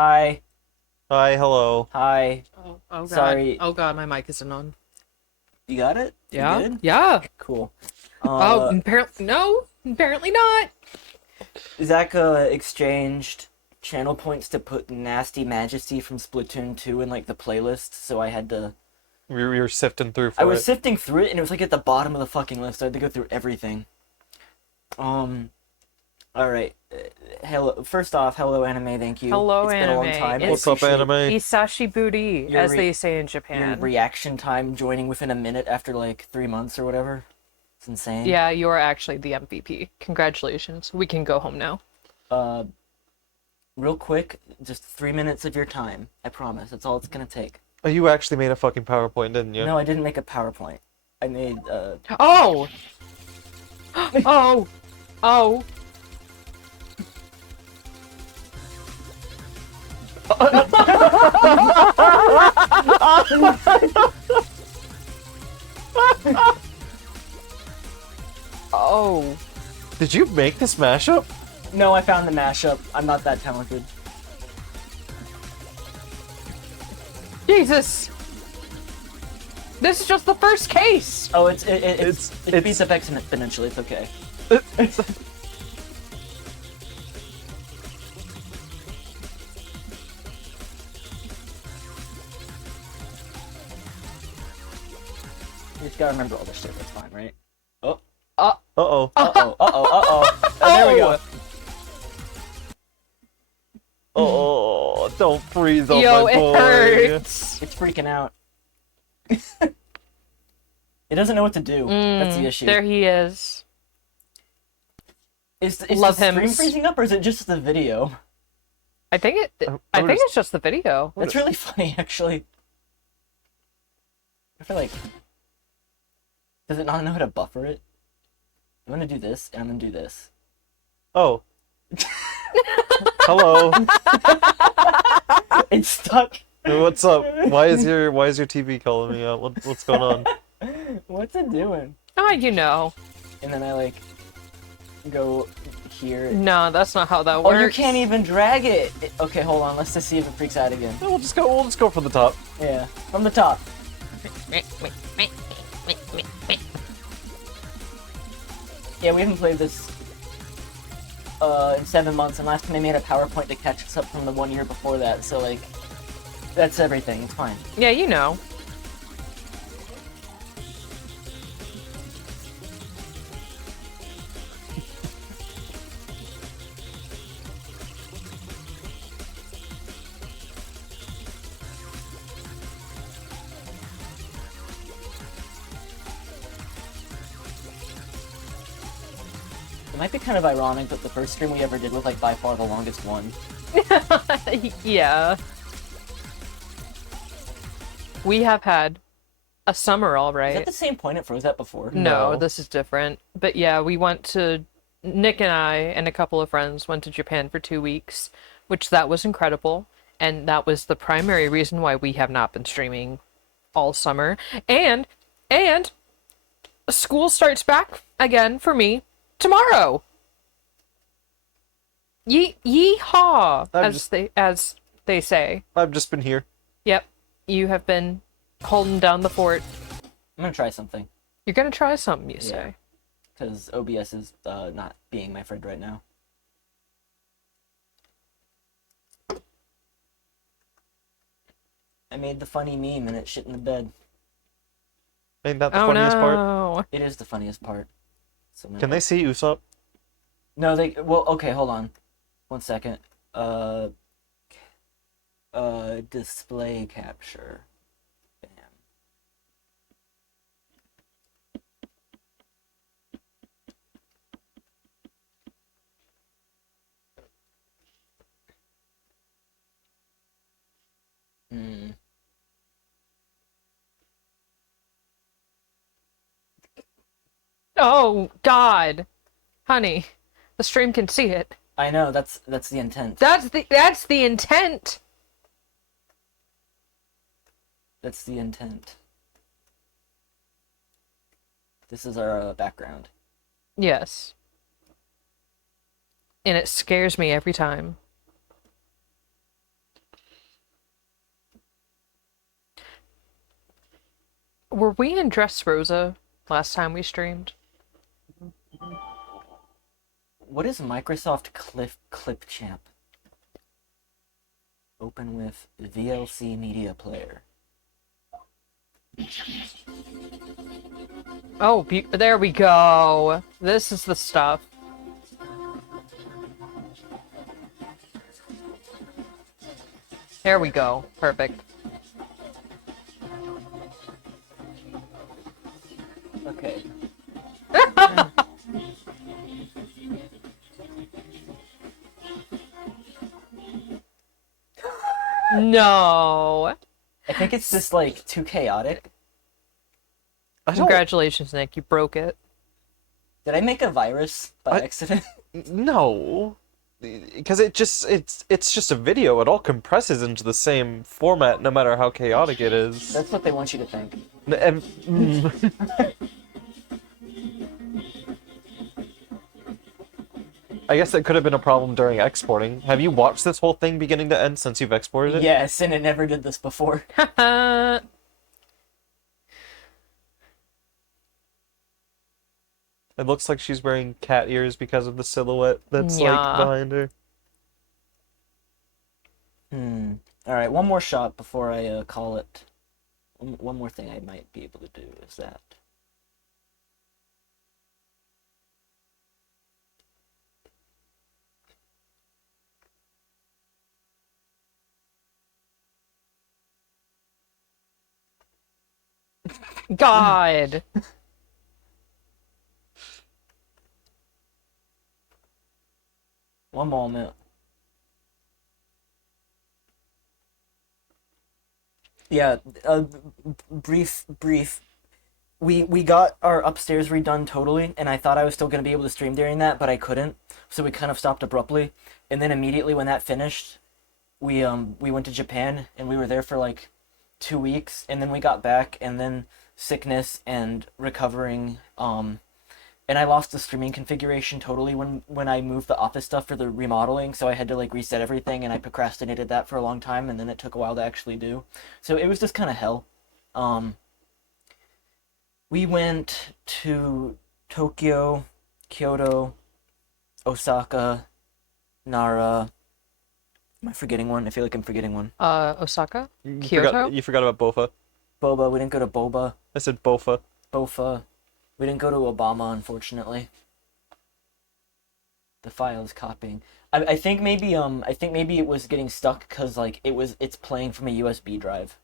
Hi. Hi, hello. Hi. Oh God. Sorry. Oh God, my mic isn't on. You got it? You Yeah? good? Yeah. Cool. Oh, Uh, apparently no. Apparently not. Zach exchanged channel points to put Nasty Majesty from Splatoon 2 in like the playlist, so I had to. We were sifting through I for was it. sifting through it and it was like at the bottom of the fucking list. So I had to go through everything. All right. Hello. First off, hello anime. Thank you. Hello, It's been a long anime. time. I What's up, appreciate anime? Isashi Buri, Your as re- they say in your Japan. reaction time joining within a minute after like 3 months or whatever. It's insane. Yeah, you are actually the MVP. Congratulations. We can go home now. Uh, Real quick, just 3 minutes of your time. I promise. That's all it's gonna take. Oh, you actually made a fucking PowerPoint, didn't you? No, I didn't make a PowerPoint. I made Oh! Oh! Oh! Oh! Did you make this mashup? No, I found the mashup. I'm not that talented. Jesus! This is just the first case! Oh, it It's- beats up exponentially. It's okay. You just gotta remember all this shit. That's fine, right? Oh, Uh-oh. there we go. Oh, don't freeze on Yo, my it boy. hurts! It's freaking out. It doesn't know what to do. That's the issue. There he is. Is Love the stream him. freezing up, or is it just the video? I think I think it's just the video. That's really funny, actually. I feel like... Does it not know how to buffer it? I'm gonna do this, and I'm gonna do this. Oh. Hello. It's stuck! What's up? Why is your TV calling me out? What's going on? What's it doing? Oh, you know. And then I, like, go here. No, that's not how that Oh, works. you can't even drag it! Okay, hold on, let's just see if it freaks out again. We'll just go from the top. Yeah, from the top. Yeah, we haven't played this in 7 months, and last time I made a PowerPoint to catch us up from the 1 year before that, so, like, that's everything. It's fine. Yeah, you know. It might be kind of ironic that the first stream we ever did was, like, by far the longest one. Yeah. We have had a summer, all Is right. that the same point it froze at before? No, No. this is different. But yeah, we went to Nick and I and a couple of friends went to Japan for 2 weeks, which that was incredible. And that was the primary reason why we have not been streaming all summer. And school starts back again for me tomorrow. Yeehaw, as they say. I've just been here. Yep, you have been holding down the fort. I'm gonna try something, You're gonna try something, you Yeah. say. because OBS is not being my friend right now. I made the funny meme and it shit in the bed. Ain't that the Oh funniest part? no. It is the funniest part. So I'm gonna- Can they see Usopp? No, they. Well, okay, hold on. 1 second. Display capture. Bam. Hmm. Oh God, honey, the stream can see it. I know, that's the intent. That's the intent. That's the intent. This is our background. Yes. And it scares me every time. Were we in Dressrosa last time we streamed? What is Microsoft Clipchamp? Open with VLC Media Player. Oh, there we go. This is the stuff. There we go. Perfect. Okay. No. I think it's just like too chaotic. I don't. Congratulations, Nick. You broke it. Did I make a virus by accident? No, because it's just a video. It all compresses into the same format, no matter how chaotic it is. That's what they want you to think. I guess that could have been a problem during exporting. Have you watched this whole thing beginning to end since you've exported it? Yes, and it never did this before. It looks like she's wearing cat ears because of the silhouette that's Yeah. like behind her. Alright, one more shot before I call it. One more thing I might be able to do is that. God. One moment. Yeah, brief. We got our upstairs redone totally, and I thought I was still going to be able to stream during that, but I couldn't. So we kind of stopped abruptly, and then immediately when that finished, we went to Japan, and we were there for like 2 weeks, and then we got back, and then sickness and recovering. And I lost the streaming configuration totally when I moved the office stuff for the remodeling, so I had to like reset everything, and I procrastinated that for a long time, and then it took a while to actually do. So it was just kind of hell. We went to Tokyo, Kyoto, Osaka, Nara. Am I forgetting one? I feel like I'm forgetting one. Osaka? You Kyoto? you forgot about Bofa. Boba. We didn't go to Boba. I said Bofa. Bofa. We didn't go to Obama, unfortunately. The file is copying. I think maybe it was getting stuck because like it's playing from a USB drive.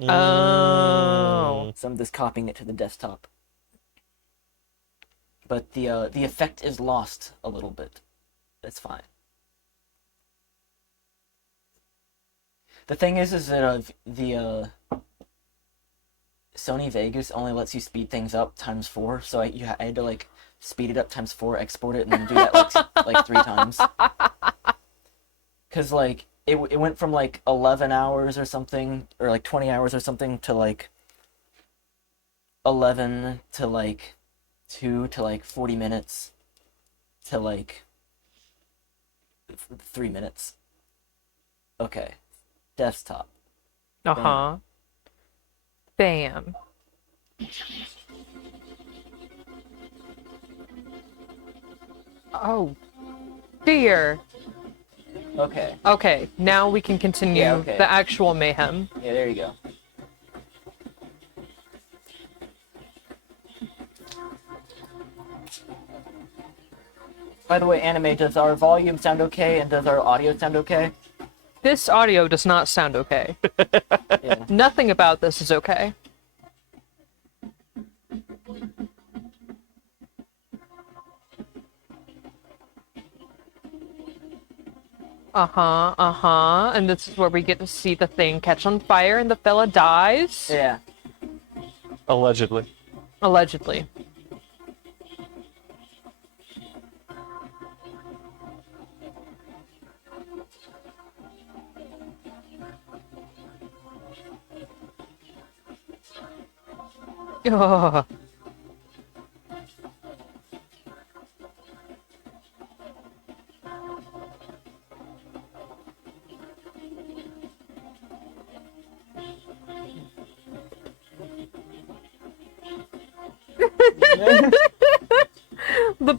Oh. So I'm just copying it to the desktop. But the effect is lost a little bit. That's fine. The thing is that the Sony Vegas only lets you speed things up ×4, so I had to like speed it up ×4, export it, and then do that like 3 times. Cause like it went from like 11 hours or something, or like 20 hours or something, to like 11 to like 2 to like 40 minutes to like 3 minutes. Okay, desktop. Uh-huh. Bam. Oh, dear. Okay. Okay, now we can continue Yeah, okay. the actual mayhem. Yeah, there you go. By the way, Anime, does our volume sound okay, and does our audio sound okay? This audio does not sound okay. Yeah. Nothing about this is okay. Uh-huh, uh-huh. And this is where we get to see the thing catch on fire and the fella dies? Yeah. Allegedly. Allegedly. Ugh. The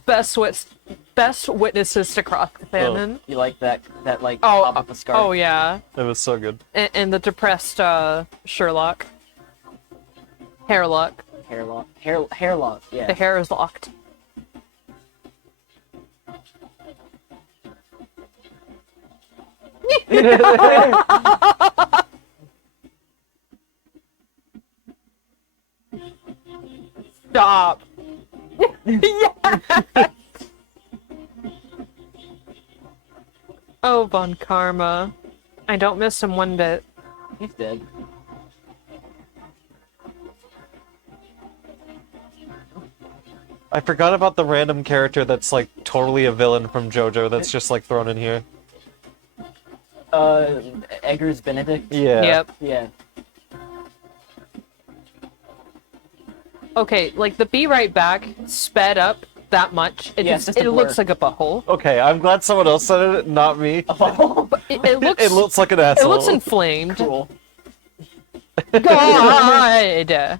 best witnesses to cross famine. You like that like Oh, pop up a scarf? oh yeah, It was so good. and the depressed Sherlock. Hairlock. Hair lock. Yeah. The hair is locked. Stop. Yeah. Oh, Von Karma. I don't miss him one bit. He's dead. I forgot about the random character that's like totally a villain from JoJo that's just like thrown in here. Eggers Benedict. Yeah. Yep. Yeah. Okay, like the Be Right Back sped up that much. It Yeah, just, it's just a it looks blur. like a butthole. Okay, I'm glad someone else said it, not me. Oh, It looks. It looks like an It asshole. looks inflamed. cool. God.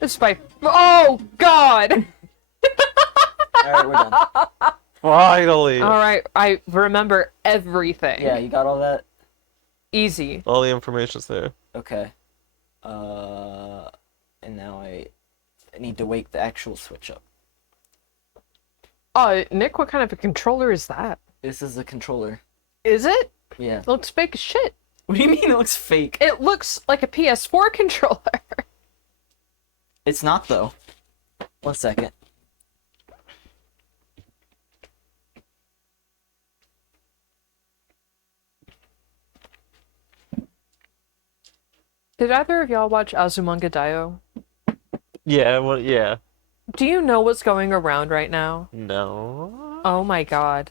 This is by. Oh God. All right, we're done. Finally! All right, I remember everything. Yeah, you got all that. Easy. All the information's there. Okay. And now I need to wake the actual switch up. Nick, what kind of a controller is that? This is a controller. Is it? Yeah. It looks fake as shit. What do you mean it looks fake? It looks like a PS4 controller. It's not though. 1 second. Did either of y'all watch Azumanga Daioh? Yeah, well, yeah. Do you know what's going around right now? No. Oh my god.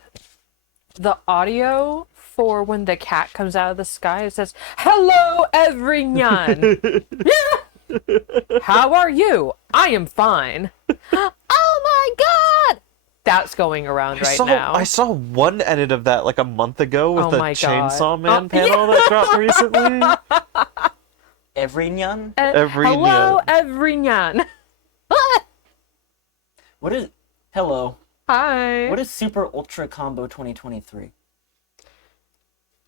The audio for when the cat comes out of the sky, it says, "Hello, everyone! How are you? I am fine." Oh my god! That's going around right now. I saw one edit of that like a month ago with Oh the my Chainsaw God. Man Oh, panel that dropped recently. Every nyan? Hello, everyone! What is? Hello. Hi. What is Super Ultra Combo 2023?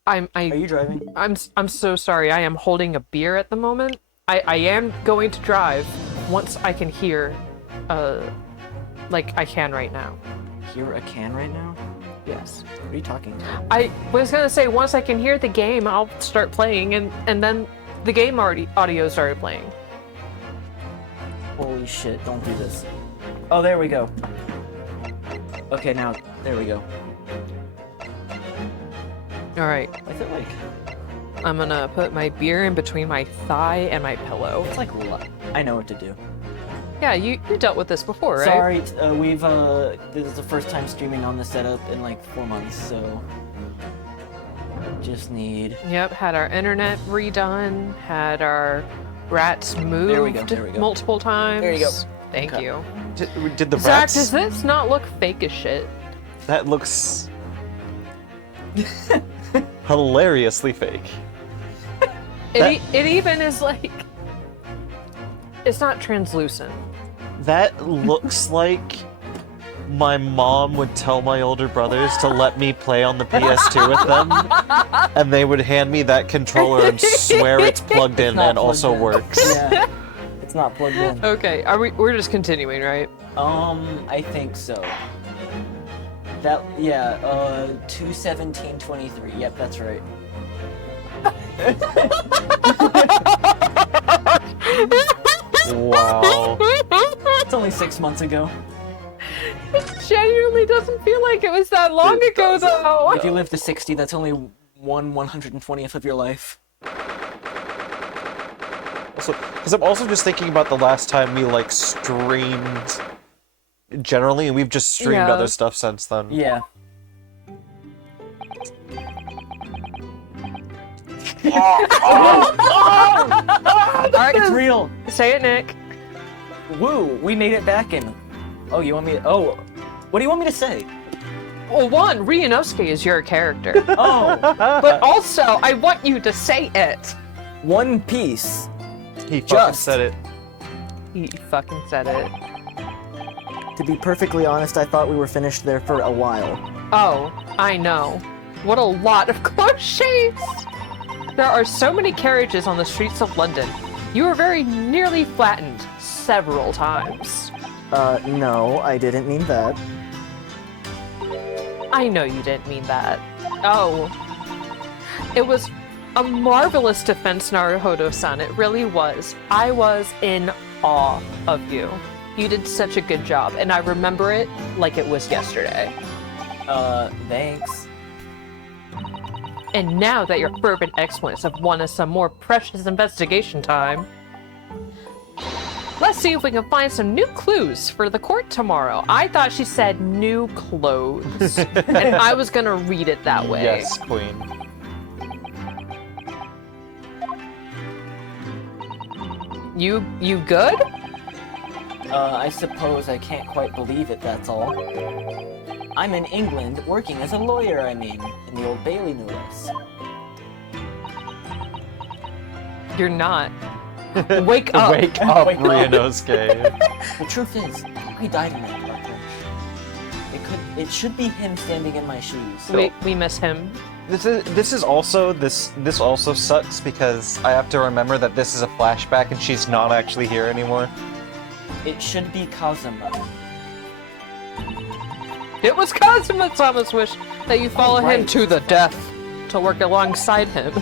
Are Are you driving? I'm so sorry. I am holding a beer at the moment. I am going to drive once I can hear, like I can right now. Hear a can right now? Yes. What are you talking about? I was gonna say once I can hear the game, I'll start playing, and then the game audio started playing. Holy shit! Don't do this. Oh, there we go. Okay, now there we go. All right, What's it like? I'm gonna put my beer in between my thigh and my pillow. It's like I know what to do. Yeah, you dealt with this before, right? Sorry, this is the first time streaming on this setup in like 4 months, so just need. Yep, had our internet redone, had our rats moved there we go. multiple times. There you go. Thank Okay. you. Did the Zach, rats? does this not look fake as shit? That looks hilariously fake. It even is like, it's not translucent. That looks like my mom would tell my older brothers to let me play on the PS2 with them, and they would hand me that controller and swear it's plugged in Not and also plugged in. works. Yeah, it's not plugged in. Okay, we're just continuing, right? I think so. 2/17/23. Yep, that's right. Wow. It's only 6 months ago. It genuinely doesn't feel like it was that long It ago, doesn't. though. If you live to 60, that's only 1/120th of your life. Also, because I'm also just thinking about the last time we like streamed generally, and we've just streamed Yeah. other stuff since then. Yeah. Alright, It's real. say it, Nick. Woo! We made it back in. Oh, you want me to? Oh, what do you want me to say? Well, one, Ryunosuke is your character. Oh, But also, I want you to say it. One Piece. He fucking Just. said it. He fucking said it. To be perfectly honest, I thought we were finished there for a while. Oh, I know. What a lot of close shaves! There are so many carriages on the streets of London. You were very nearly flattened several times. No, I didn't mean that. I know you didn't mean that. Oh. It was a marvelous defense, Naruhodo-san. It really was. I was in awe of you. You did such a good job, and I remember it like it was yesterday. Thanks. And now that your fervent exponents have won us some more precious investigation time, let's see if we can find some new clues for the court tomorrow. I thought she said new clothes, and I was gonna read it that way. Yes, queen. You good? I suppose I can't quite believe it, that's all. I'm in England, working as a lawyer, I mean, in the Old Bailey, no less. You're not. Wake up. Wake up, Wake up. Ryunosuke. The truth is, I died in that car crash. It should be him standing in my shoes. We miss him. This also sucks because I have to remember that this is a flashback and she's not actually here anymore. It should be Kazuma. It was Kazuma-sama's wish that you follow him right. to the death to work alongside him.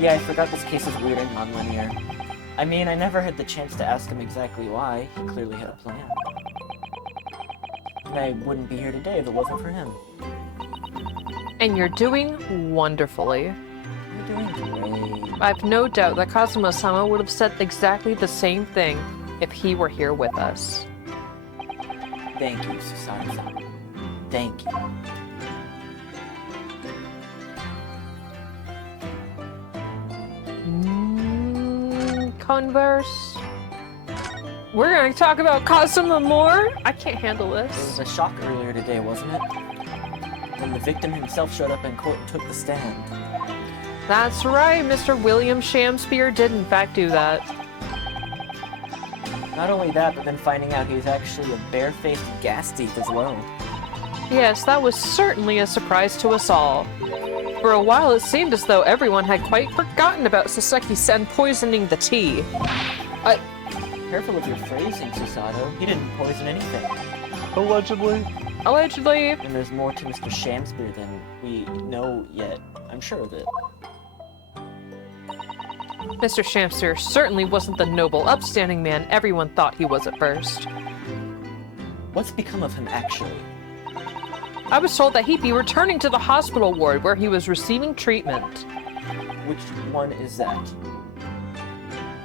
Yeah, I forgot this case is weird and non-linear. I mean, I never had the chance to ask him exactly why. He clearly had a plan. And I wouldn't be here today if it wasn't for him. And you're doing wonderfully. You're doing great. I have no doubt that Kazuma-sama would have said exactly the same thing if he were here with us. Thank you, Susaru-sama. Thank you. Converse. We're gonna talk about Kazuma more? I can't handle There this. was a shock earlier today, wasn't it? When the victim himself showed up in court and took the stand. That's right, Mr. William Shamspeare did in fact do that. Not only that, but then finding out he was actually a barefaced gas thief as well. Yes, that was certainly a surprise to us all. For a while, it seemed as though everyone had quite forgotten about Saseki-sen poisoning the tea. Careful of your phrasing, Susato. He didn't poison anything. Allegedly. Allegedly, And there's more to Mr. Shamspeare than we know yet. I'm sure of it. Mr. Shamspeare certainly wasn't the noble, upstanding man everyone thought he was at first. What's become of him, actually? I was told that he'd be returning to the hospital ward where he was receiving treatment. Which one is that?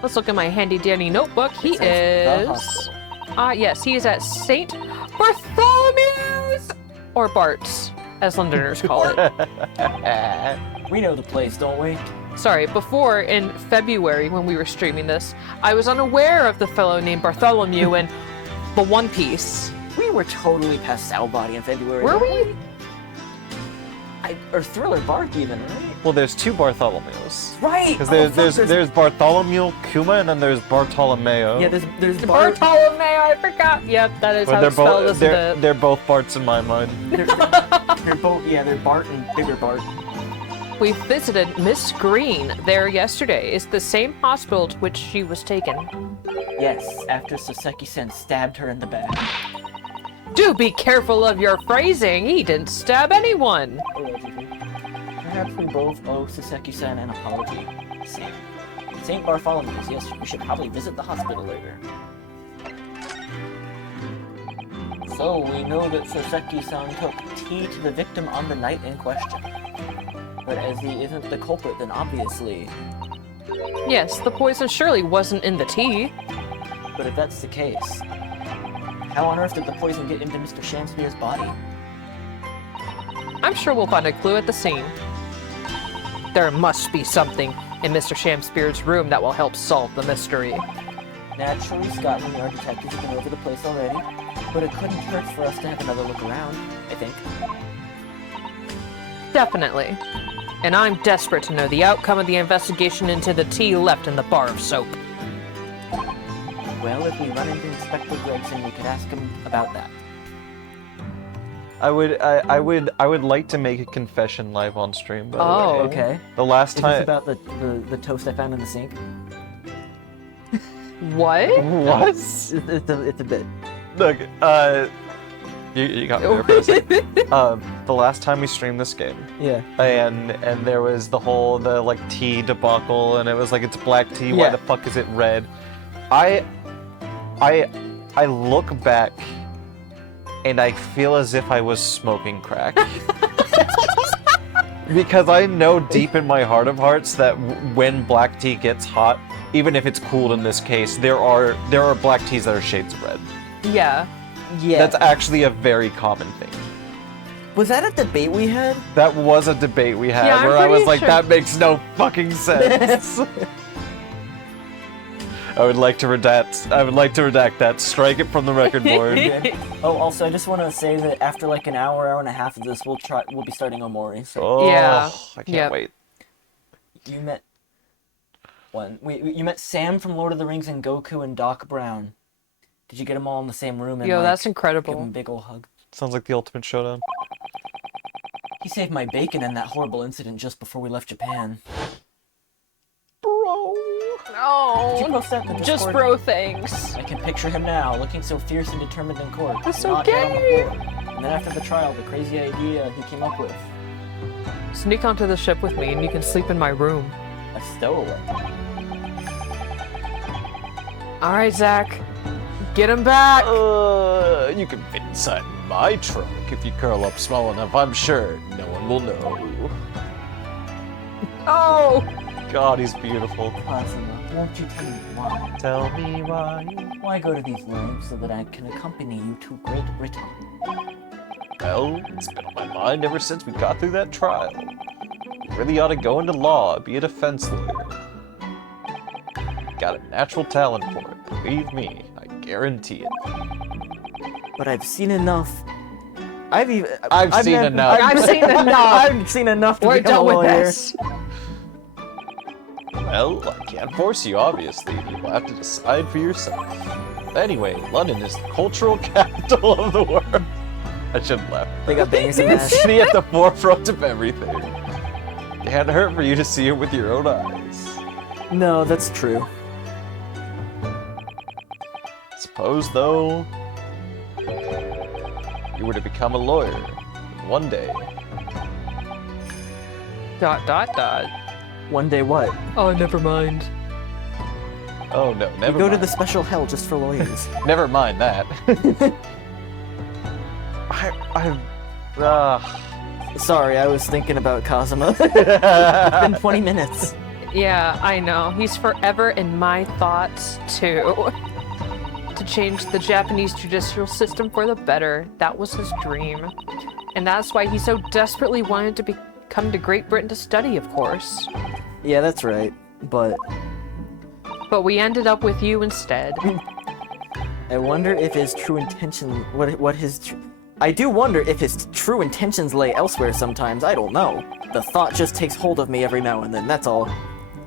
Let's look at my handy-dandy notebook. He It says the is... hospital. Yes, he is at St. Bartholomew's! Or Bart's, as Londoners call it. We know the place, don't we? Sorry, before, in February, when we were streaming this, I was unaware of the fellow named Bartholomew in the One Piece. We were totally past Sow Body in February. Were weren't we? Or Thriller Bark even, right? Well, there's two Bartholomews. Right! Because there's Bartholomew Kuma and then there's Bartolomeo. Yeah, there's Bart. Bartholomew, I forgot. Yep, that is But how it's spelled, isn't it? they're both Barts in my mind. They're both, yeah, they're Bart and Bigger Bart. We visited Miss Green there yesterday. It's the same hospital to which she was taken. Yes, after Soseki-sen stabbed her in the back. Do be careful of your phrasing. He didn't stab anyone. Allegedly. Perhaps we both owe Soseki-sen an apology. St. Bartholomew's, yes, we should probably visit the hospital later. So, we know that Soseki-san took tea to the victim on the night in question. But as he isn't the culprit, then obviously... Yes, the poison surely wasn't in the tea. But if that's the case, how on earth did the poison get into Mr. Shamspeare's body? I'm sure we'll find a clue at the scene. There must be something in Mr. Shamspeare's room that will help solve the mystery. Naturally, Scotland Yard detectives have been over the place already, but it couldn't hurt for us to have another look around, I think. Definitely. And I'm desperate to know the outcome of the investigation into the tea left in the bar of soap. Well, if we run into Inspector Gregson, we could ask him about that. I would like to make a confession live on stream, by the Oh. way. Okay. The last Is this time... about the toast I found in the sink? What? What? It's a bit. Look, you got me there for a second. The last time we streamed this game, Yeah. and there was the like tea debacle, and it was like, it's black tea, why Yeah. the fuck is it red? I look back and I feel as if I was smoking crack. Because I know deep in my heart of hearts that when black tea gets hot, even if it's cooled in this case, there are black teas that are shades of red. Yeah. Yeah. That's actually a very common thing. Was that a debate we had? That was a debate we had Yeah, I'm where I was pretty like, sure- that makes no fucking sense. I would like to redact that. Strike it from the record board. Oh, also, I just want to say that after like an hour and a half of this, we'll be starting Omori. So Oh, Yeah. I can't Yep. wait. you met you met Sam from Lord of the Rings and Goku and Doc Brown. Did you get them all in the same room and Yo, like, that's give them a incredible. big ol' hug? Sounds like the ultimate showdown. He saved my bacon in that horrible incident just before we left Japan. Bro. Did you No. post that in the Just Discord? bro things. I can picture him now, looking so fierce and determined in court. That's so not down on the gay. floor. And then after the trial, the crazy idea he came up with. Sneak onto the ship with me and you can sleep in my room. A stowaway. Alright, Zach. Get him back! You can fit inside my trunk if you curl up small enough. I'm sure no one will know. Oh! God, he's beautiful. Kazuma, won't you tell me why? Tell me why. Why go to these lengths so that I can accompany you to Great Britain? Well, it's been on my mind ever since we got through that trial. You really ought to go into law, be a defense lawyer. Got a natural talent for it, believe me, I guarantee it. But I've seen enough. I've seen enough. I've seen enough. I've seen enough to We're become done a with lawyer. this. Well, I can't force you, obviously. You'll have to decide for yourself. Anyway, London is the cultural capital of the world. I shouldn't laugh. They got bangers in that. City at the forefront of everything. Can't hurt for you to see it with your own eyes. No, that's true. Suppose, though, you were to become a lawyer one day. ... One day what? Oh, never mind. Oh no, You never go mind. to the special hell just for lawyers. Never mind that. Sorry, I was thinking about Kazuma. It's been 20 minutes. Yeah, I know. He's forever in my thoughts, too. To change the Japanese judicial system for the better. That was his dream. And that's why he so desperately wanted to come to Great Britain to study, of course. Yeah, that's right. But But we ended up with you instead. I wonder if his true intention, I do wonder if his true intentions lay elsewhere sometimes. I don't know. The thought just takes hold of me every now and then. That's all.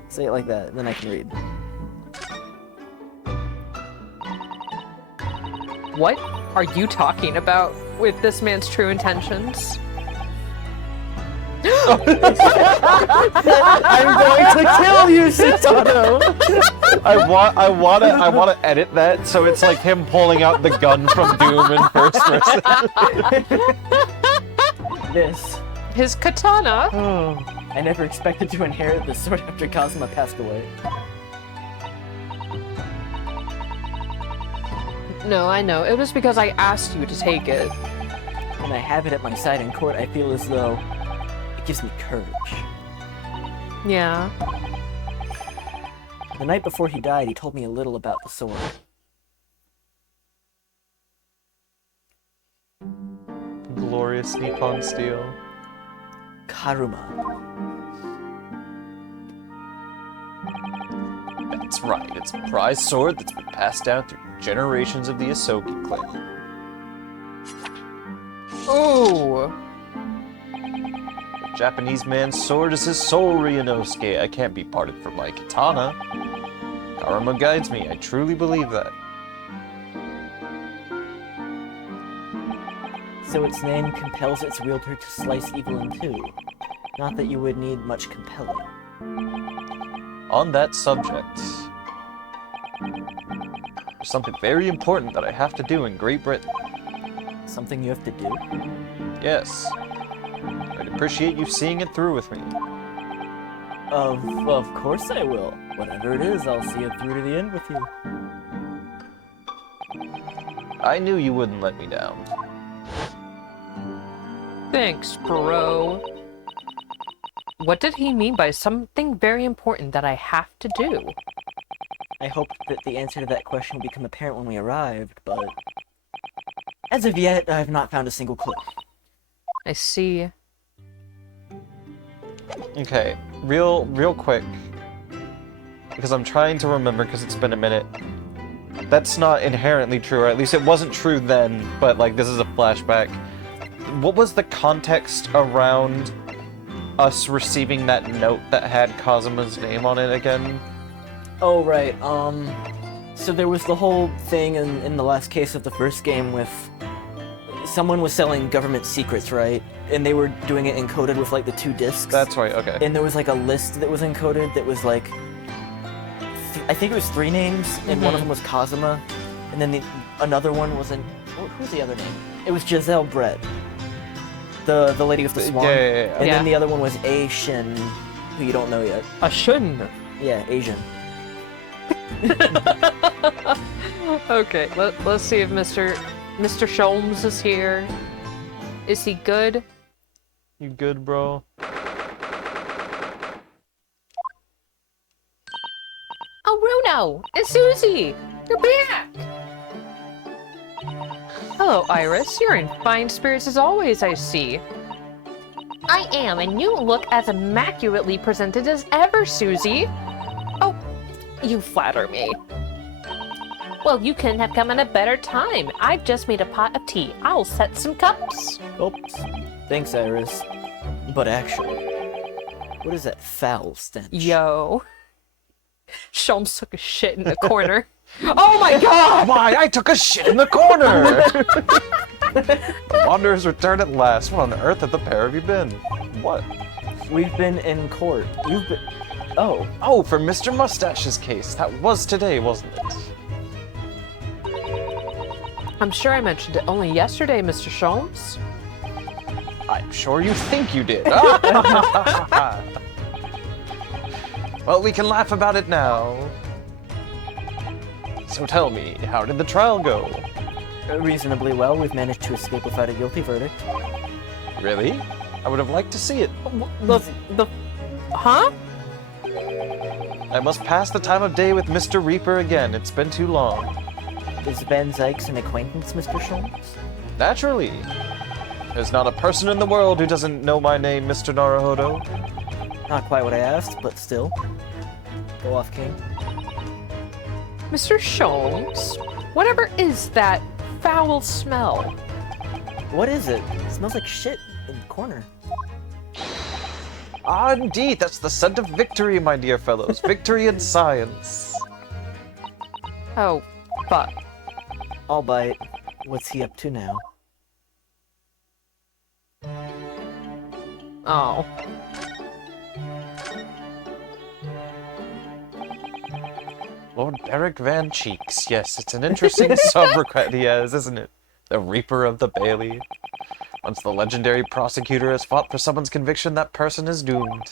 Say it like that, and then I can read. What are you talking about with this man's true intentions? I'm going to kill you, Shitano! I wanna edit that so it's like him pulling out the gun from Doom in first person. This. His katana? I never expected to inherit this sword after Kazuma passed away. No, I know. It was because I asked you to take it. When I have it at my side in court, I feel as though it gives me courage. Yeah. The night before he died, he told me a little about the sword. Glorious Nippon steel. Karuma. That's right, it's a prized sword that's been passed down through generations of the Asogi clan. Ooh. Japanese man's sword is his soul, Ryunosuke. I can't be parted from my katana. Karma guides me. I truly believe that. So its name compels its wielder to slice evil in two. Not that you would need much compelling. On that subject, there's something very important that I have to do in Great Britain. Something you have to do? Yes. I'd appreciate you seeing it through with me. Of course I will. Whatever it is, I'll see it through to the end with you. I knew you wouldn't let me down. Thanks, bro. What did he mean by something very important that I have to do? I hoped that the answer to that question would become apparent when we arrived, but... as of yet, I have not found a single clue. I see. Okay, real quick. Because I'm trying to remember, because it's been a minute. That's not inherently true, or at least it wasn't true then, but like this is a flashback. What was the context around us receiving that note that had Kazuma's name on it again? Oh, right, so there was the whole thing in the last case of the first game with... someone was selling government secrets, right? And they were doing it encoded with, like, the 2 discs. That's right, okay. And there was, like, a list that was encoded that was, like... I think it was 3 names, and one of them was Kazuma. And then another one was in... who's the other name? It was Giselle Brett. The lady with the swan. Yeah. And Yeah. then the other one was A. Shin, who you don't know yet. A shun. Yeah, Asian. Okay, let's see if Mr. Sholmes is here. Is he good? You good, bro? Oh, Bruno! It's Susie! You're back! Hello, Iris. You're in fine spirits as always, I see. I am, and you look as immaculately presented as ever, Susie. Oh, you flatter me. Well, you couldn't have come at a better time. I've just made a pot of tea. I'll set some cups. Oops. Thanks, Iris. But actually, what is that foul stench? Yo. Sholmes took a shit in the corner. Oh my god! Why, I took a shit in the corner! The Wanderers return at last. What on earth have the pair of you been? What? We've been in court. You've been... Oh. Oh, for Mr. Mustache's case. That was today, wasn't it? I'm sure I mentioned it only yesterday, Mr. Sholmes. I'm sure you think you did. Well, we can laugh about it now. So tell me, how did the trial go? Reasonably well. We've managed to escape without a guilty verdict. Really? I would have liked to see it. Huh? I must pass the time of day with Mr. Reaper again. It's been too long. Is Van Zykes an acquaintance, Mr. Sholmes? Naturally. There's not a person in the world who doesn't know my name, Mr. Naruhodo. Not quite what I asked, but still. Go off, King. Mr. Sholmes, whatever is that foul smell? What is it? It smells like shit in the corner. Ah, indeed, that's the scent of victory, my dear fellows. Victory in science. Oh, fuck. I'll bite. What's he up to now? Oh. Lord Beric Van Cheeks. Yes, it's an interesting sobriquet he has, isn't it? The Reaper of the Bailey. Once the legendary prosecutor has fought for someone's conviction, that person is doomed.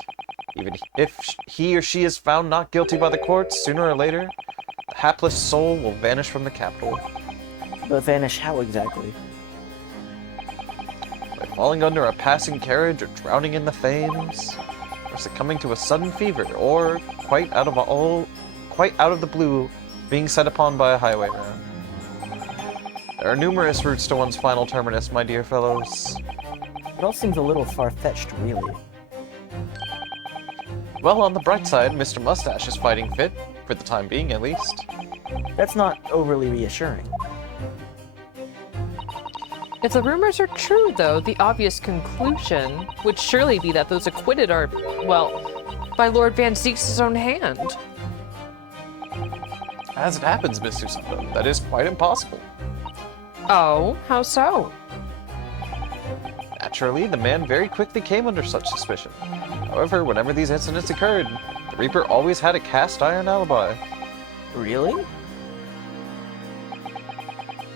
Even if he or she is found not guilty by the courts, sooner or later, the hapless soul will vanish from the capital. But vanish how exactly? By falling under a passing carriage, or drowning in the flames, or succumbing to a sudden fever, or quite out of the blue, being set upon by a highwayman. There are numerous routes to one's final terminus, my dear fellows. It all seems a little far-fetched, really. Well, on the bright side, Mr. Mustache is fighting fit, for the time being at least. That's not overly reassuring. If the rumors are true, though, the obvious conclusion would surely be that those acquitted are, well, by Lord Van Zeek's own hand. As it happens, Mr. Sundown, that is quite impossible. Oh, how so? Naturally, the man very quickly came under such suspicion. However, whenever these incidents occurred, the Reaper always had a cast iron alibi. Really?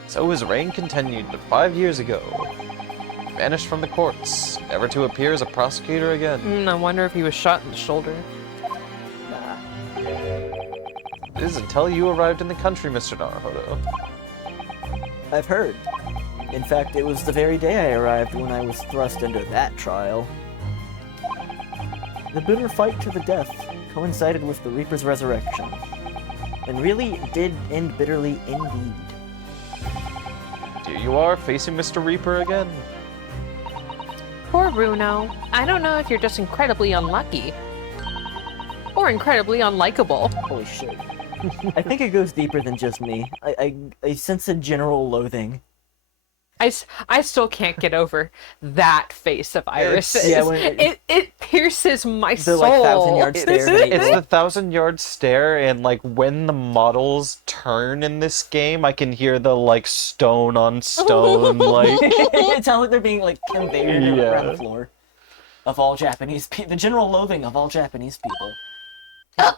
So his reign continued, but 5 years ago, he vanished from the courts, never to appear as a prosecutor again. I wonder if he was shot in the shoulder. It is until you arrived in the country, Mr. Naruhodo. I've heard. In fact, it was the very day I arrived when I was thrust into that trial. The bitter fight to the death coincided with the Reaper's resurrection, and really did end bitterly indeed. Here you are, facing Mr. Reaper again. Poor Bruno. I don't know if you're just incredibly unlucky. Or incredibly unlikable. Holy shit. I think it goes deeper than just me. I sense a general loathing. I still can't get over that face of Iris's. Yeah, when it pierces my soul. like 1,000-yard stare. It's the 1,000-yard stare, and like when the models turn in this game, I can hear the like stone on stone, like it sounds like they're being like conveyed Yeah. around the floor of all Japanese people. The general loathing of all Japanese people.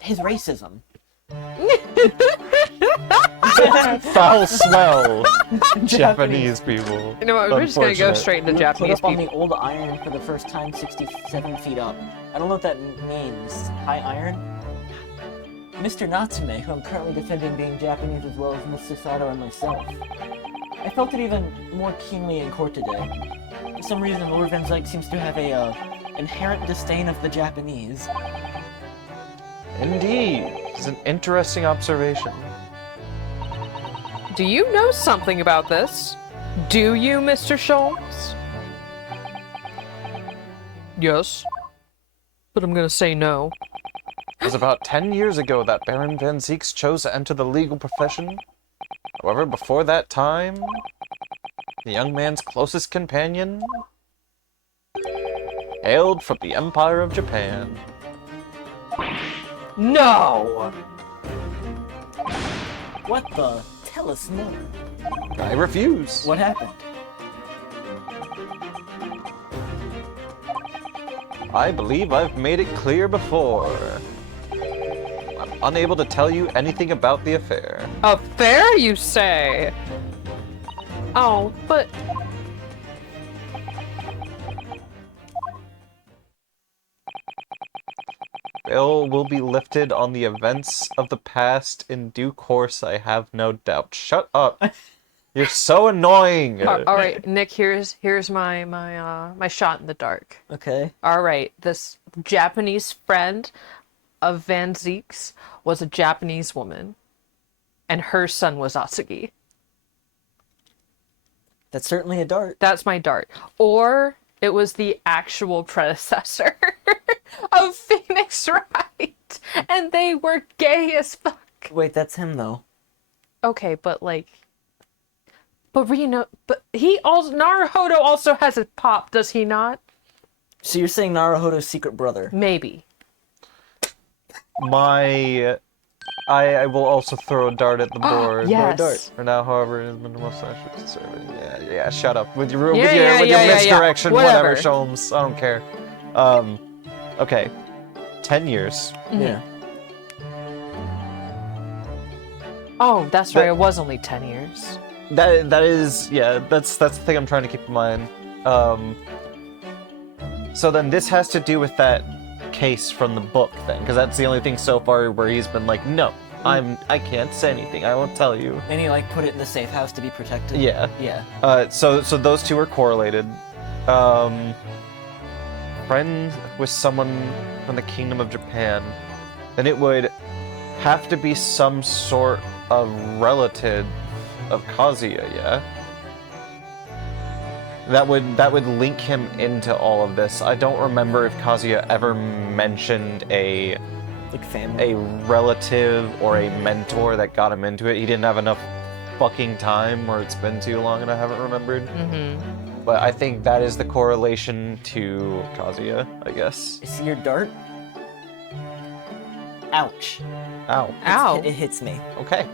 His racism. foul smell. Japanese people. You know what? We're just gonna go Unfortunate. straight into Put Japanese up on people. the old iron for the first time 67 feet up. I don't know what that means. High iron? Mr. Natsume, who I'm currently defending being Japanese as well as Mr. Sato and myself. I felt it even more keenly in court today. For some reason, Lord Van Zyke seems to have a inherent disdain of the Japanese. Indeed, it's an interesting observation. Do you know something about this? Do you, Mr. Schultz? Yes. But I'm gonna say no. It was about 10 years ago that Baron Van Zeeks chose to enter the legal profession. However, before that time, the young man's closest companion hailed from the Empire of Japan. No! What the? Tell us more. I refuse. What happened? I believe I've made it clear before. I'm unable to tell you anything about the affair. Affair, you say? Oh, but... Bail will be lifted on the events of the past in due course, I have no doubt. Shut up. You're so annoying. All right, Nick, here's my shot in the dark. Okay. All right, this Japanese friend of Van Zeek's was a Japanese woman, and her son was Asagi. That's certainly a dart. That's my dart. Or it was the actual predecessor of Phoenix Wright, and they were gay as fuck. Wait, that's him though. Okay, but like, but Reno, but he also Naruhodo also has a pop, does he not? So you're saying Naruhodo's secret brother? Maybe. I will also throw a dart at the board. Yes. dart. For now, however, it has been the most actually conservative. Yeah, shut up. With your, Yeah, with yeah, your yeah, misdirection, whatever. whatever, Sholmes. I don't care. Okay. 10 years. Yeah. Oh, that's right. That- It was only 10 years. That is, yeah, that's the thing I'm trying to keep in mind. So then this has to do with that case from the book then, because that's the only thing so far where he's been like, no, I can't say anything, I won't tell you. And he like put it in the safe house to be protected. Yeah. Yeah. So those two are correlated. Friend with someone from the Kingdom of Japan, then it would have to be some sort of relative of Kazuya, yeah? That would link him into all of this. I don't remember if Kazuya ever mentioned a Like family. relative or a mentor that got him into it. He didn't have enough fucking time or it's been too long and I haven't remembered. Mm-hmm. But I think that is the correlation to Kazuya, I guess. See your dart? Ouch. Ow. Ow. It hits me. Okay.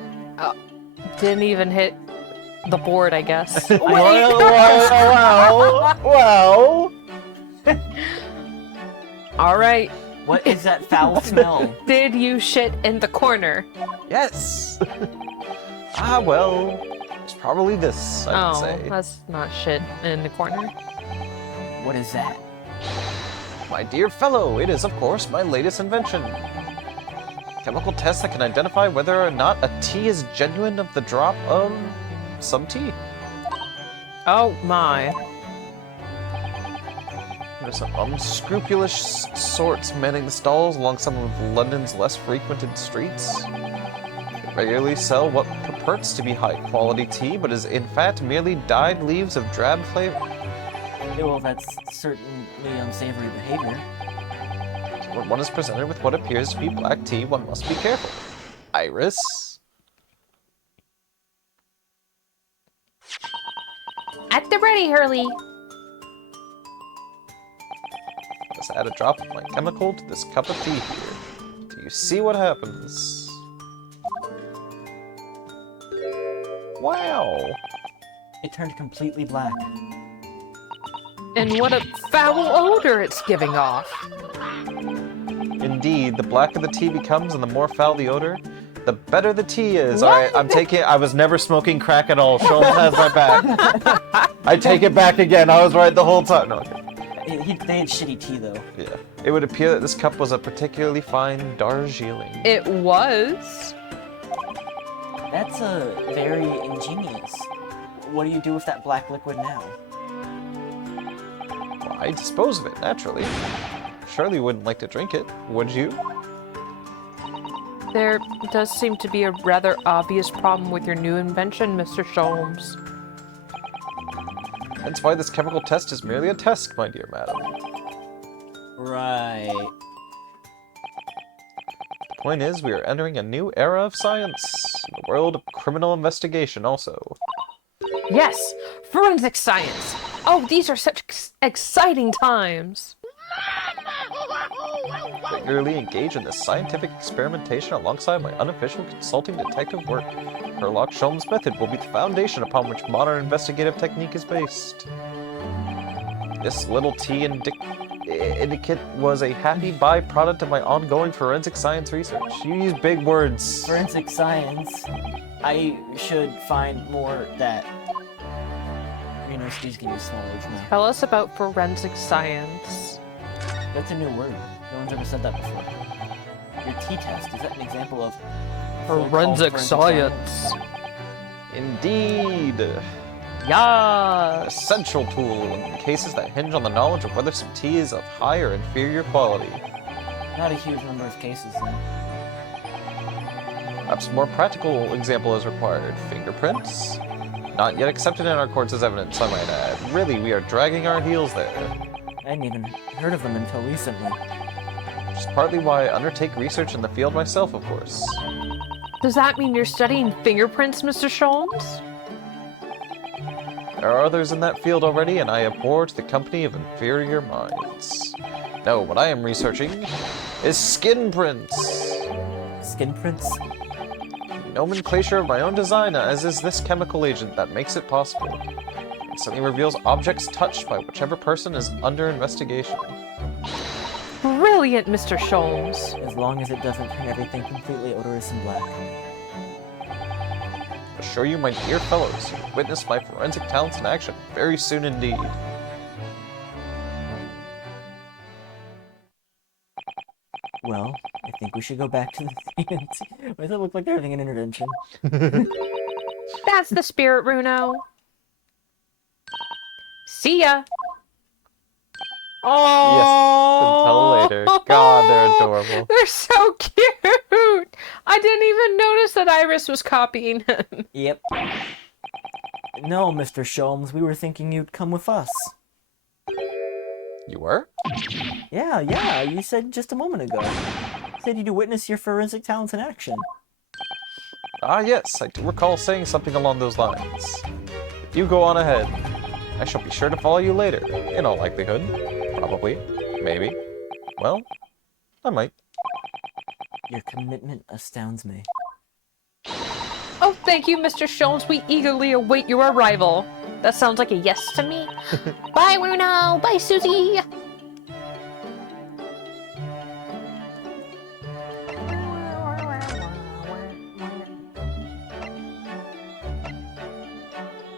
Didn't even hit the board, I guess. Well. All right. What is that foul smell? Did you shit in the corner? Yes. Well, it's probably this, I would say. That's not shit in the corner. What is that? My dear fellow, it is, of course, my latest invention. Chemical test that can identify whether or not a tea is genuine of the drop of some tea. Oh my. There's some unscrupulous sorts manning the stalls along some of London's less frequented streets. They regularly sell what purports to be high-quality tea, but is in fact merely dyed leaves of drab flavor. Well, that's certainly unsavory behavior. So when one is presented with what appears to be black tea, one must be careful. Iris? At the ready, Hurley. Let's add a drop of my chemical to this cup of tea here. Do you see what happens? Wow! It turned completely black. And what a foul odor it's giving off. Indeed, the blacker the tea becomes and the more foul the odor, the better the tea is. What? Alright, I was never smoking crack at all. Schultz has my back. I take it back again. I was right the whole time. No, okay. They had shitty tea, though. Yeah. It would appear that this cup was a particularly fine Darjeeling. It was. That's very ingenious. What do you do with that black liquid now? Well, I dispose of it, naturally. Surely you wouldn't like to drink it, would you? There does seem to be a rather obvious problem with your new invention, Mr. Sholmes. That's why this chemical test is merely a test, my dear madam. Right. The point is, we are entering a new era of science, in the world of criminal investigation also. Yes, forensic science. Oh, these are such exciting times. Regularly engage in this scientific experimentation alongside my unofficial consulting detective work. Sherlock Sholmes' method will be the foundation upon which modern investigative technique is based. This little tea indicate was a happy byproduct of my ongoing forensic science research. You use big words. Forensic science. I should find more that universities can use small words now. Tell us about forensic science. That's a new word. No one's ever said that before. Your T-test, is that an example of Forensic science. Indeed. Yeah. Essential tool in cases that hinge on the knowledge of whether some tea is of high or inferior quality. Not a huge number of cases, then. Perhaps a more practical example is required. Fingerprints? Not yet accepted in our courts as evidence, I might add. Really, we are dragging our heels there. I hadn't even heard of them until recently. Which is partly why I undertake research in the field myself, of course. Does that mean you're studying fingerprints, Mr. Sholmes? There are others in that field already, and I abhor to the company of inferior minds. No, what I am researching is skin prints. Skin prints? Nomenclature of my own design, as is this chemical agent that makes it possible. It suddenly reveals objects touched by whichever person is under investigation. Brilliant, Mr. Sholmes. As long as it doesn't turn everything completely odorous and black. Assure you, my dear fellows, you will witness my forensic talents in action very soon indeed. Well, I think we should go back to the TNT. Why does it look like they're having an intervention? That's the spirit, Runo. See ya. Oh, Until later. God, they're adorable. They're so cute. I didn't even notice that Iris was copying him. Yep. No, Mr. Sholmes, we were thinking you'd come with us. You were? Yeah, you said just a moment ago. You said you'd witness your forensic talents in action. Ah, yes, I do recall saying something along those lines. If you go on ahead, I shall be sure to follow you later, in all likelihood. Probably. Maybe. Well, I might. Your commitment astounds me. Oh, thank you, Mr. Sholmes. We eagerly await your arrival. That sounds like a yes to me. Bye, Bruno. Bye, Susie.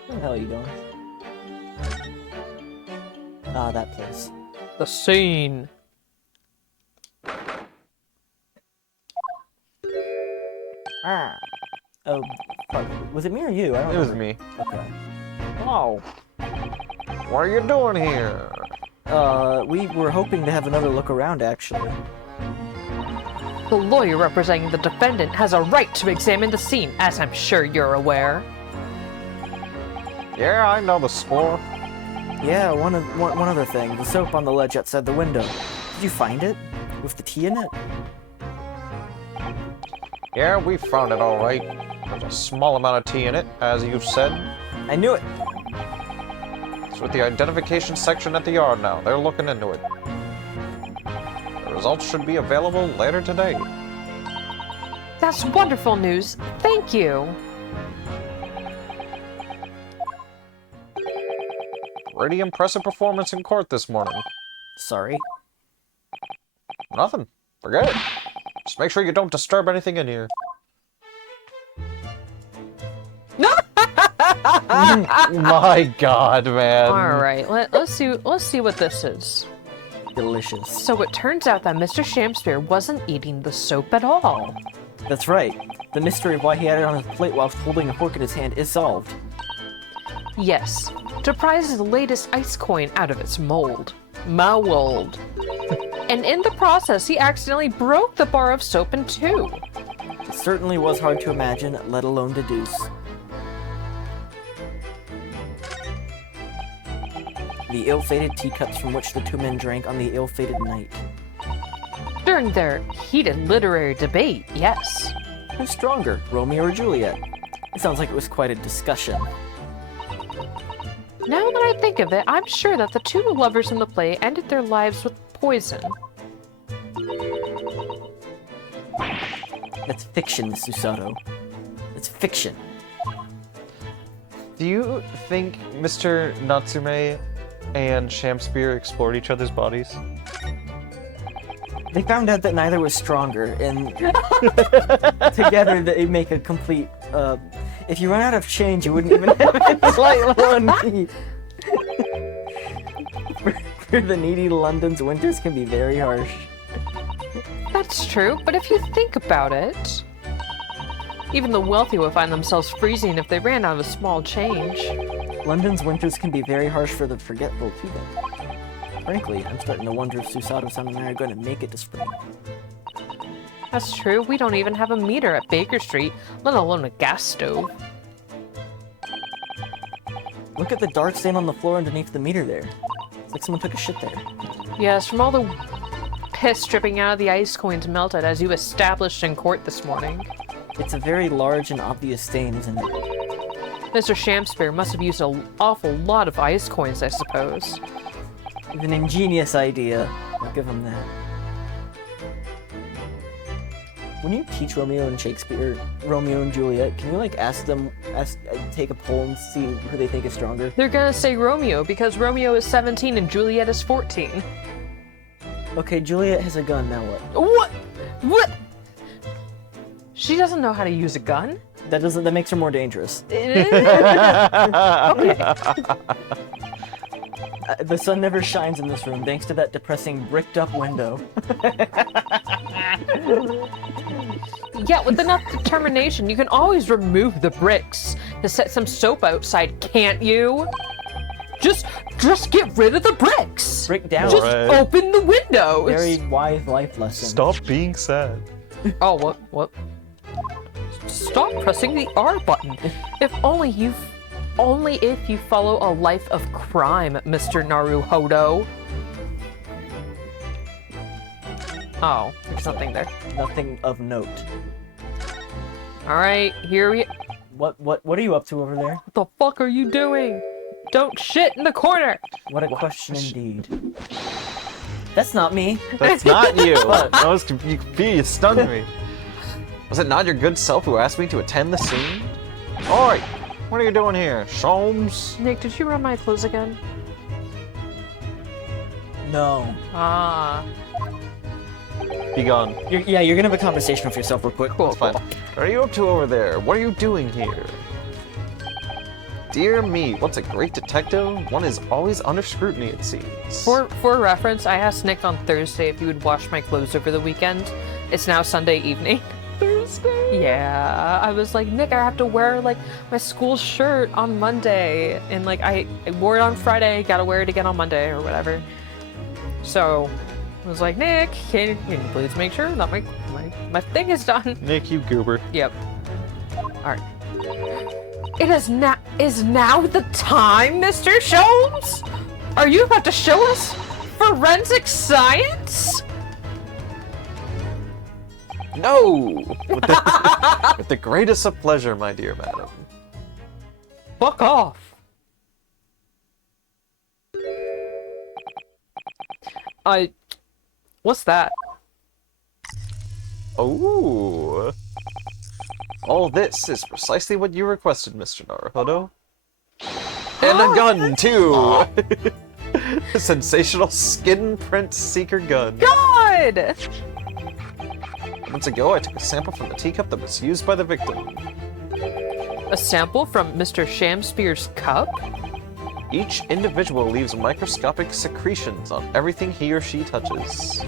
Where the hell are you going? Ah, that place. The scene. Ah. Oh, fuck. Was it me or you? I don't It was remember. me. Okay. Oh. What are you doing here? We were hoping to have another look around, actually. The lawyer representing the defendant has a right to examine the scene, as I'm sure you're aware. Yeah, I know the score. Yeah, one other thing. The soap on the ledge outside the window. Did you find it? With the tea in it? Yeah, we found it all right. There's a small amount of tea in it, as you've said. I knew it! It's with the identification section at the yard now. They're looking into it. The results should be available later today. That's wonderful news. Thank you. Pretty impressive performance in court this morning. Sorry. Nothing. Forget it. Just make sure you don't disturb anything in here. My God, man. All right, let's see what this is. Delicious. So it turns out that Mr. Shamspeare wasn't eating the soap at all. That's right. The mystery of why he had it on his plate whilst holding a fork in his hand is solved. Yes, to prize his latest ice coin out of its mold. Mold. And in the process, he accidentally broke the bar of soap in two. It certainly was hard to imagine, let alone deduce. The ill-fated teacups from which the two men drank on the ill-fated night. During their heated literary debate, yes. Who's stronger, Romeo or Juliet? It sounds like it was quite a discussion. Now that I think of it, I'm sure that the two lovers in the play ended their lives with poison. That's fiction, Miss Susato. It's fiction. Do you think Mr. Natsume and Shamspeare explored each other's bodies? They found out that neither was stronger, and together they make a complete, if you run out of change, you wouldn't even have it, let alone me. For the needy London's winters can be very harsh. That's true, but if you think about it, even the wealthy will find themselves freezing if they ran out of small change. London's winters can be very harsh for the forgetful, too, then. Frankly, I'm starting to wonder if Susato-san and I are going to make it to spring. That's true, we don't even have a meter at Baker Street, let alone a gas stove. Look at the dark stain on the floor underneath the meter there. It's like someone took a shit there. Yes, from all the piss dripping out of the ice coins melted, as you established in court this morning. It's a very large and obvious stain, isn't it? Mr. Shamspeare must have used an awful lot of ice coins, I suppose. It's an ingenious idea. I'll give him that. When you teach Romeo and Juliet, can you like take a poll and see who they think is stronger? They're gonna say Romeo, because Romeo is 17 and Juliet is 14. Okay, Juliet has a gun, now what? What? What? She doesn't know how to use a gun? That makes her more dangerous. Okay. The sun never shines in this room thanks to that depressing bricked up window. Yeah, with enough determination, you can always remove the bricks to set some soap outside, can't you? Just get rid of the bricks. Brick down. Just Right. open the windows. Very wise life lesson. Stop being sad. Oh, what? Stop pressing the R button. If if you follow a life of crime, Mr. Naruhodo. Oh, there's nothing there. Nothing of note. Alright, here we... What are you up to over there? What the fuck are you doing? Don't shit in the corner! What a question indeed. That's not me. That's not you. I was confused. You stunned me. Was it not your good self who asked me to attend the scene? Oi! What are you doing here, Sholmes? Nick, did you run my clothes again? No. Ah. Be gone. You're gonna have a conversation with yourself real quick. Cool, It's fine. cool. What are you up to over there? What are you doing here? Dear me, what's a great detective? One is always under scrutiny, it seems. For reference, I asked Nick on Thursday if he would wash my clothes over the weekend. It's now Sunday evening. Thursday? Yeah, I was like, Nick, I have to wear like my school shirt on Monday, and like I wore it on Friday, gotta wear it again on Monday or whatever. So I was like, Nick, can you please make sure that my thing is done? Nick, you goober. Yep. All right. It is now the time, Mr. Sholmes? Are you about to show us forensic science? No! With the greatest of pleasure, my dear madam. Fuck off. What's that? Oh. All this is precisely what you requested, Mr. Naruhodo. And a gun, too! A sensational skin print seeker gun. God! Months ago, I took a sample from the teacup that was used by the victim. A sample from Mr. Shamspeare's cup? Each individual leaves microscopic secretions on everything he or she touches.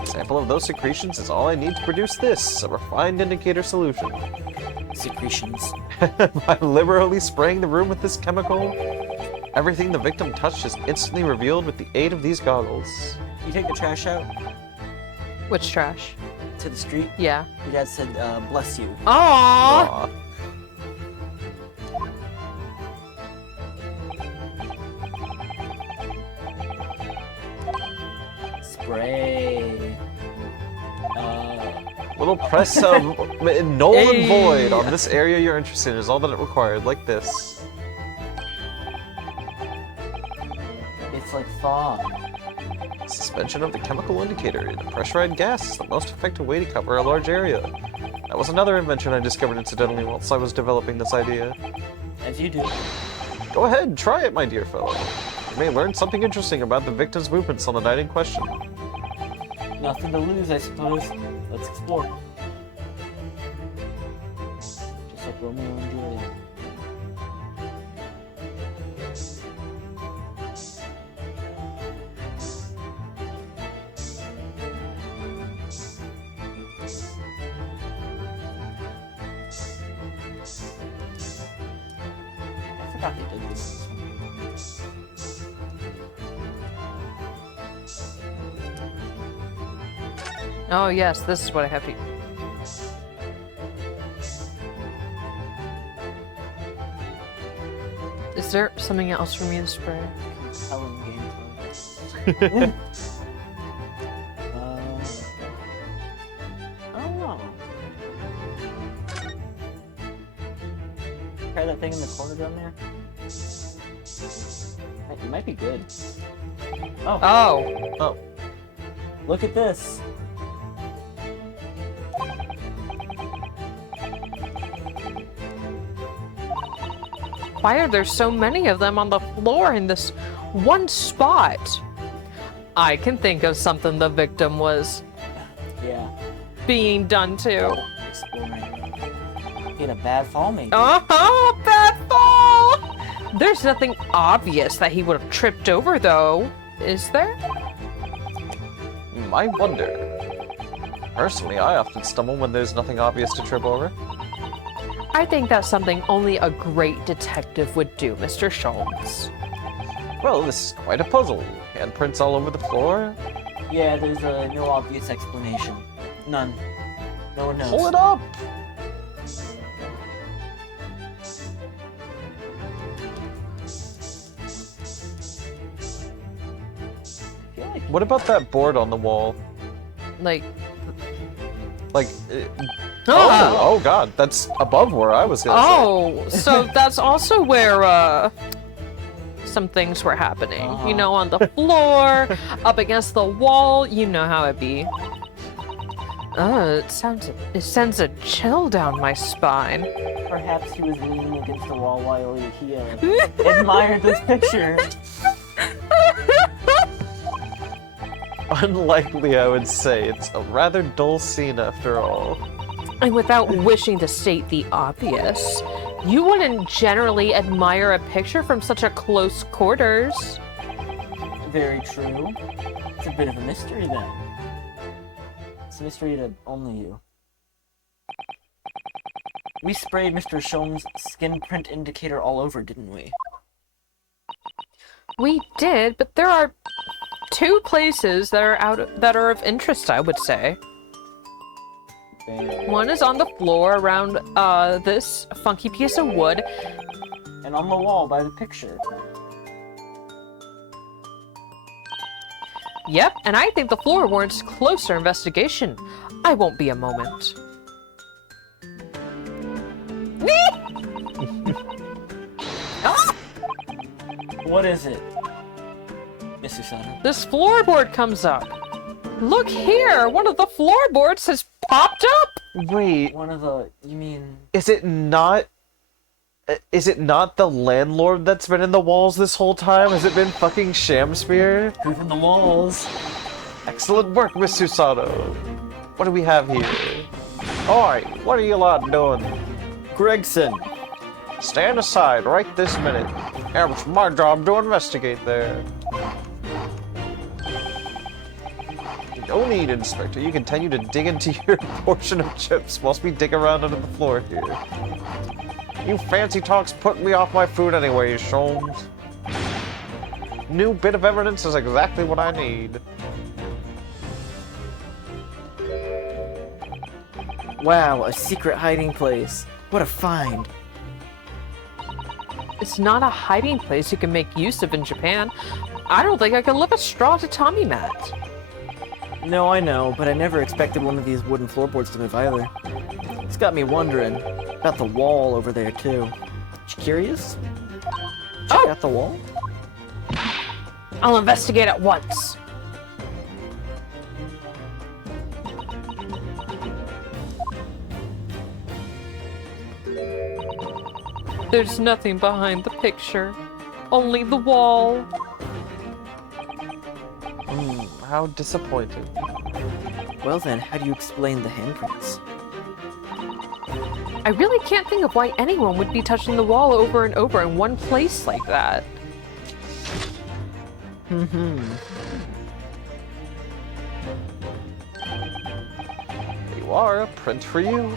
A sample of those secretions is all I need to produce this, a refined indicator solution. Secretions. By liberally spraying the room with this chemical, everything the victim touched is instantly revealed with the aid of these goggles. You take the trash out Which trash? to the street. Yeah. Your dad said, bless you. Aww! Aw. Spray. Little press of null and Hey. void on this area you're interested in is all that it required, like this. It's like fog. Suspension of the chemical indicator in a pressurized gas is the most effective way to cover a large area. That was another invention I discovered incidentally whilst I was developing this idea. As you do. Go ahead, try it, my dear fellow. You may learn something interesting about the victim's movements on the night in question. Nothing to lose, I suppose. Let's explore. Just like Romeo and Juliet. I forgot they did this. Oh yes, this is what I have to. Is there something else for me to spray? Compelling gameplay. I don't know. Try that thing in the corner down there. It might be good. Oh. Oh, Oh, Look at this. why are there so many of them on the floor in this one spot? I can think of something the victim was Yeah. being done to. Exploring. He had a bad fall, maybe. Oh, bad fall! There's nothing obvious that he would have tripped over, though. Is there? I wonder. Personally, I often stumble when there's nothing obvious to trip over. I think that's something only a great detective would do, Mr. Sholmes. Well, this is quite a puzzle. Handprints all over the floor. Yeah, there's no obvious explanation. None. No one knows. Pull it up! I feel like What about that board on the wall? Like, Like, oh god, that's above where I was gonna Oh, so that's also where, some things were happening. You know, on the floor, up against the wall, you know how it be. It sends a chill down my spine. Perhaps he was leaning against the wall while he admired this picture. Unlikely, I would say. It's a rather dull scene after all. And without wishing to state the obvious, you wouldn't generally admire a picture from such a close quarters. Very true. It's a bit of a mystery then. It's a mystery to only you. We sprayed Mr. Shom's skin print indicator all over, didn't we? We did, but there are two places that are of interest, I would say. Bam. One is on the floor around this funky piece of wood. And on the wall by the picture. Yep, and I think the floor warrants closer investigation. I won't be a moment. Ah! What is it, Miss Susana? This floorboard comes up. Look here, one of the floorboards has popped up. Wait, One of the... you mean... is it not the landlord that's been in the walls this whole time? Has it been fucking Shamspear? Proof in the walls? Excellent work, Miss Susato. What do we have here? Alright, what are you lot doing? Gregson. Stand aside right this minute. It's my job to investigate there. No need, Inspector. You continue to dig into your portion of chips whilst we dig around under the floor here. You fancy talks put me off my food anyways, Sholmes. New bit of evidence is exactly what I need. Wow, a secret hiding place. What a find. It's not a hiding place you can make use of in Japan. I don't think I can lift a straw to Tommy Mat. No, I know, but I never expected one of these wooden floorboards to move either. It's got me wondering about the wall over there, too. You curious? Check out the wall? I'll investigate at once. There's nothing behind the picture. Only the wall. How disappointing. Well then, how do you explain the handprints? I really can't think of why anyone would be touching the wall over and over in one place like that. Mm-hmm. There you are, a print for you.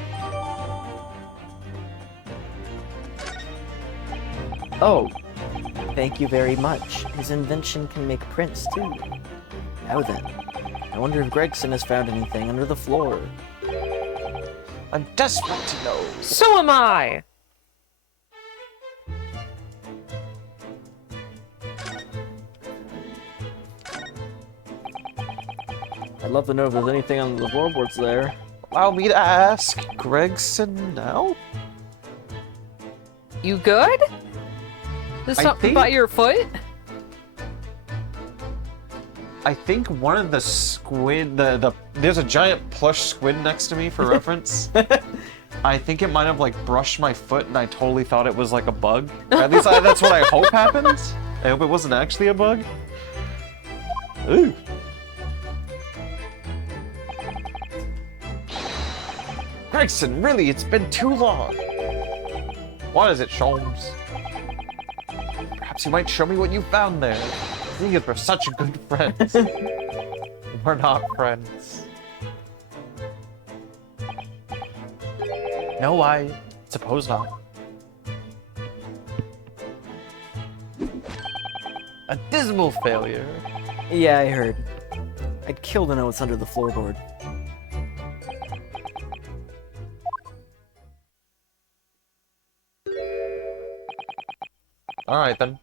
Oh, thank you very much. His invention can make prints, too. Now then, I wonder if Gregson has found anything under the floor. I'm desperate to know. So am I! I'd love to know if there's anything under the floorboards there. Allow me to ask, Gregson now? You good? There's I something think- about your foot? I think one of the squid, there's a giant plush squid next to me for reference. I think it might have like brushed my foot and I totally thought it was like a bug. At least that's what I hope happens. I hope it wasn't actually a bug. Ooh. Gregson, really, it's been too long. What is it, Sholmes? Perhaps you might show me what you found there. I think we're such good friends. We're not friends. No, I suppose not. A dismal failure. Yeah, I heard. I'd kill to know what's under the floorboard. Alright then.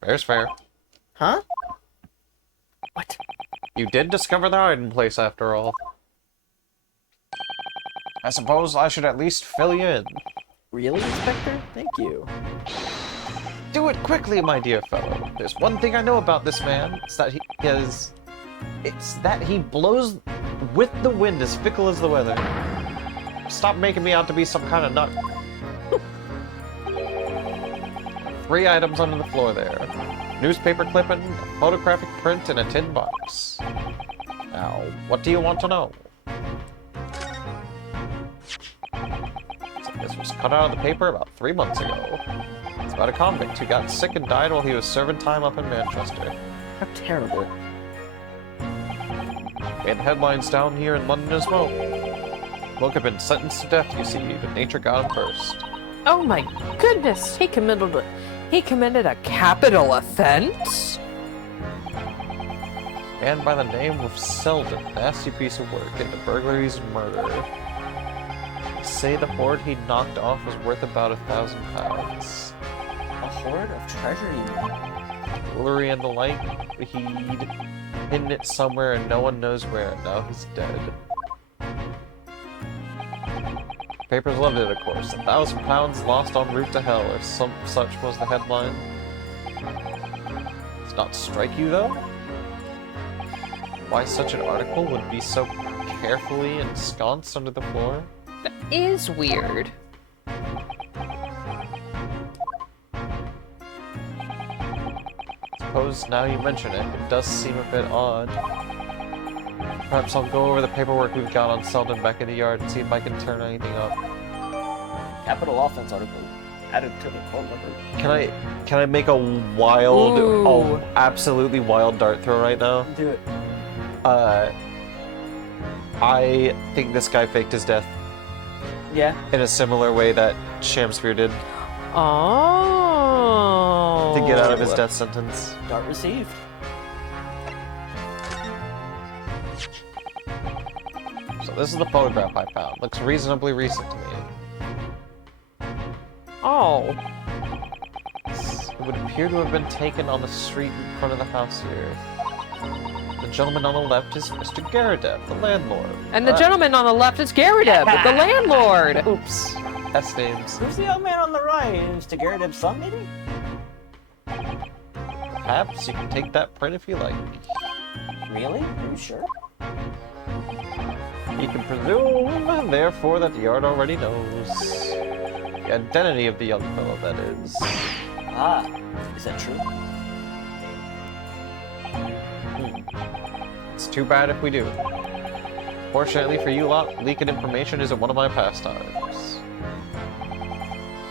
Fair's fair. Huh? What? You did discover the hiding place after all. I suppose I should at least fill you in. Really, Inspector? Thank you. Do it quickly, my dear fellow. There's one thing I know about this man. It's that he blows with the wind as fickle as the weather. Stop making me out to be some kind of nut. 3 items under the floor there. Newspaper clipping, a photographic print, and a tin box. Now, what do you want to know? So this was cut out of the paper about 3 months ago. It's about a convict who got sick and died while he was serving time up in Manchester. How terrible. And headlines down here in London as well. Bloke had been sentenced to death, you see, but nature got him first. Oh my goodness, he committed a capital offense? Man by the name of Selden, nasty piece of work into burglaries and murder. They say the hoard he knocked off was worth about £1,000. A hoard of treasure, you mean? Jewelry and the like, he'd hidden it somewhere and no one knows where. Now he's dead. Papers loved it, of course. £1,000 lost en route to hell, or some such was the headline. Does not strike you, though? Why such an article would be so carefully ensconced under the floor? That is weird. Suppose now you mention it, it does seem a bit odd. Perhaps I'll go over the paperwork we've got on Selden back in the yard and see if I can turn anything up. Capital offense article added to the court record. Can I make a wild, Ooh. absolutely wild dart throw right now? Do it. I think this guy faked his death Yeah. in a similar way that Shamspear did Oh. to get out of his death sentence. Dart received. So this is the photograph I found. Looks reasonably recent to me. Oh. It would appear to have been taken on the street in front of the house here. The gentleman on the left is Mr. Garadeb, the landlord. And the gentleman on the left is Garadeb, the landlord. Oops. S names. Who's the young man on the right? Mr. Garadeb's son, maybe? Perhaps you can take that print if you like. Really? Are you sure? You can presume, therefore, that the yard already knows. The identity of the young fellow, that is. Ah, is that true? It's too bad if we do. Fortunately for you lot, leaking information isn't one of my pastimes.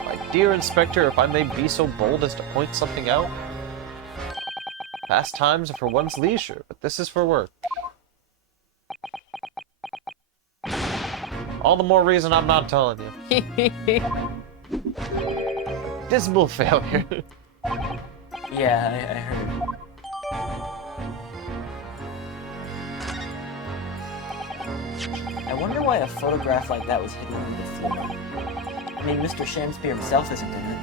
My dear Inspector, if I may be so bold as to point something out, pastimes are for one's leisure, but this is for work. All the more reason I'm not telling you. Dismal failure. Yeah, I heard. I wonder why a photograph like that was hidden under the floor. I mean, Mr. Shamspear himself isn't in it.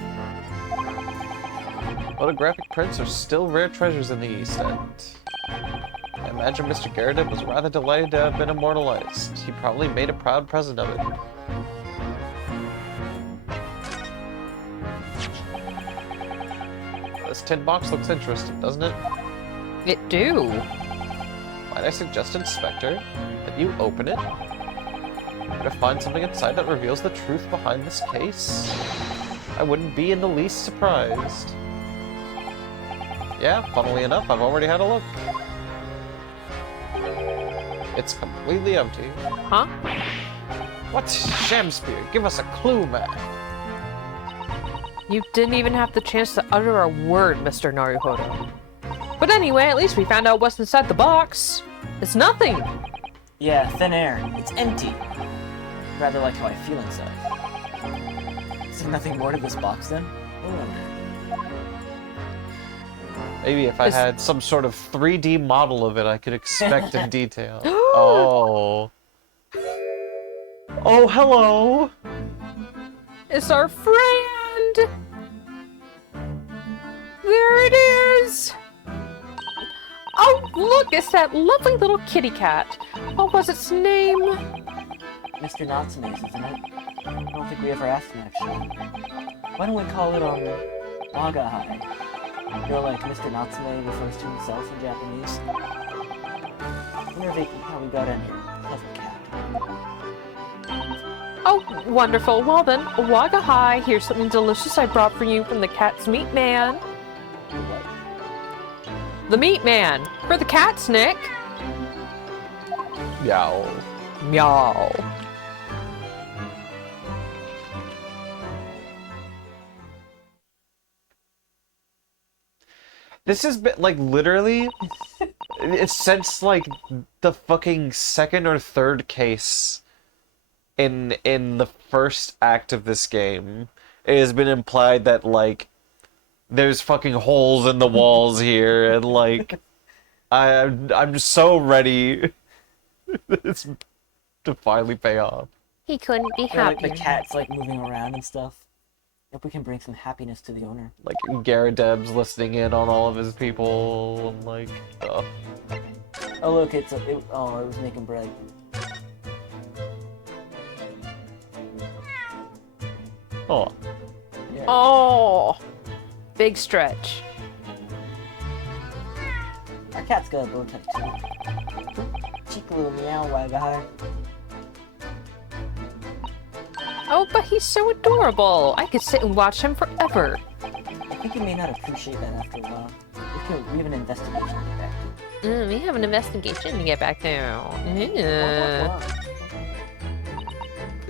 Photographic prints are still rare treasures in the East End. I imagine Mr. Garadeb was rather delighted to have been immortalized. He probably made a proud present of it. This tin box looks interesting, doesn't it? It do. Might I suggest, Inspector, that you open it? To find something inside that reveals the truth behind this case? I wouldn't be in the least surprised. Yeah, funnily enough, I've already had a look. It's completely empty. Huh? What? Shamspear, give us a clue, man. You didn't even have the chance to utter a word, Mr. Naruhodo. But anyway, at least we found out what's inside the box. It's nothing. Yeah, thin air. It's empty. Rather like how I feel inside. Is there nothing more to this box then? I wonder. Maybe if I Is- had some sort of 3D model of it, I could expect in detail. Oh. Oh, hello! It's our friend! There it is! Oh, look, it's that lovely little kitty cat. What was its name? Mr. Natsume's, isn't it? I don't think we ever asked him, actually. Why don't we call it, Wagahai? You know, like Mr. Natsume refers to himself in Japanese. I wonder how we got in here. Clever cat. Oh, wonderful. Well then, Wagahai, here's something delicious I brought for you from the cat's meat man. What? The meat man! For the cats, Nick! Yow. Meow. This has been, like, literally, it's since, like, the fucking second or third case in the first act of this game, it has been implied that, like, there's fucking holes in the walls here, and, like, I'm so ready this to finally pay off. He couldn't be Yeah, like happy. the cat's like moving around and stuff. Hope we can bring some happiness to the owner. Like, Garadeb's listening in on all of his people, and, like, Oh look, it was making bread. oh. Yeah. Oh! Big stretch. Our cat's got a bow tie too. Cheeky little meow Wagahai. Oh, but he's so adorable. I could sit and watch him forever. I think you may not appreciate that after a while. We have an investigation to get back to. We have an investigation to get back to.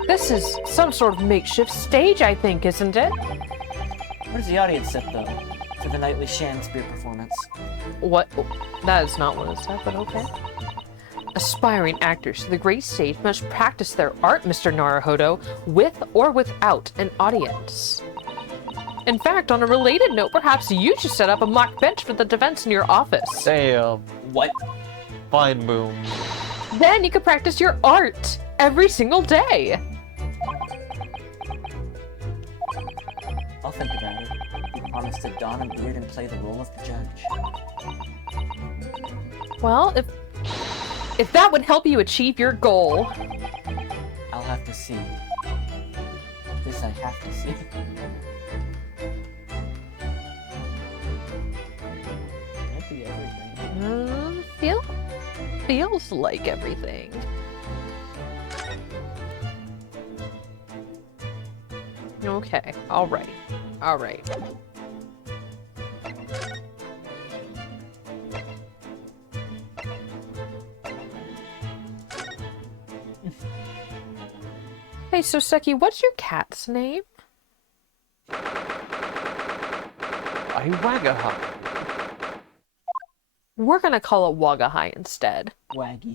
This is some sort of makeshift stage, I think, isn't it? Where's the audience set, though? For the nightly Shakespeare performance. What? That is not what it said, but okay. Aspiring actors to the great stage must practice their art, Mr. Naruhodo, with or without an audience. In fact, on a related note, perhaps you should set up a mock bench for the defense in your office. Damn. What? Fine, Boom. Then you could practice your art every single day. I'll think about it. You promised to don a beard and play the role of the judge. Well, if that would help you achieve your goal. I'll have to see. This I have to see. Can't be everything. Feels like everything. Okay, alright. Alright. Hey, so Seki, what's your cat's name? Wagahai. We're gonna call it Wagahai instead. Waggy.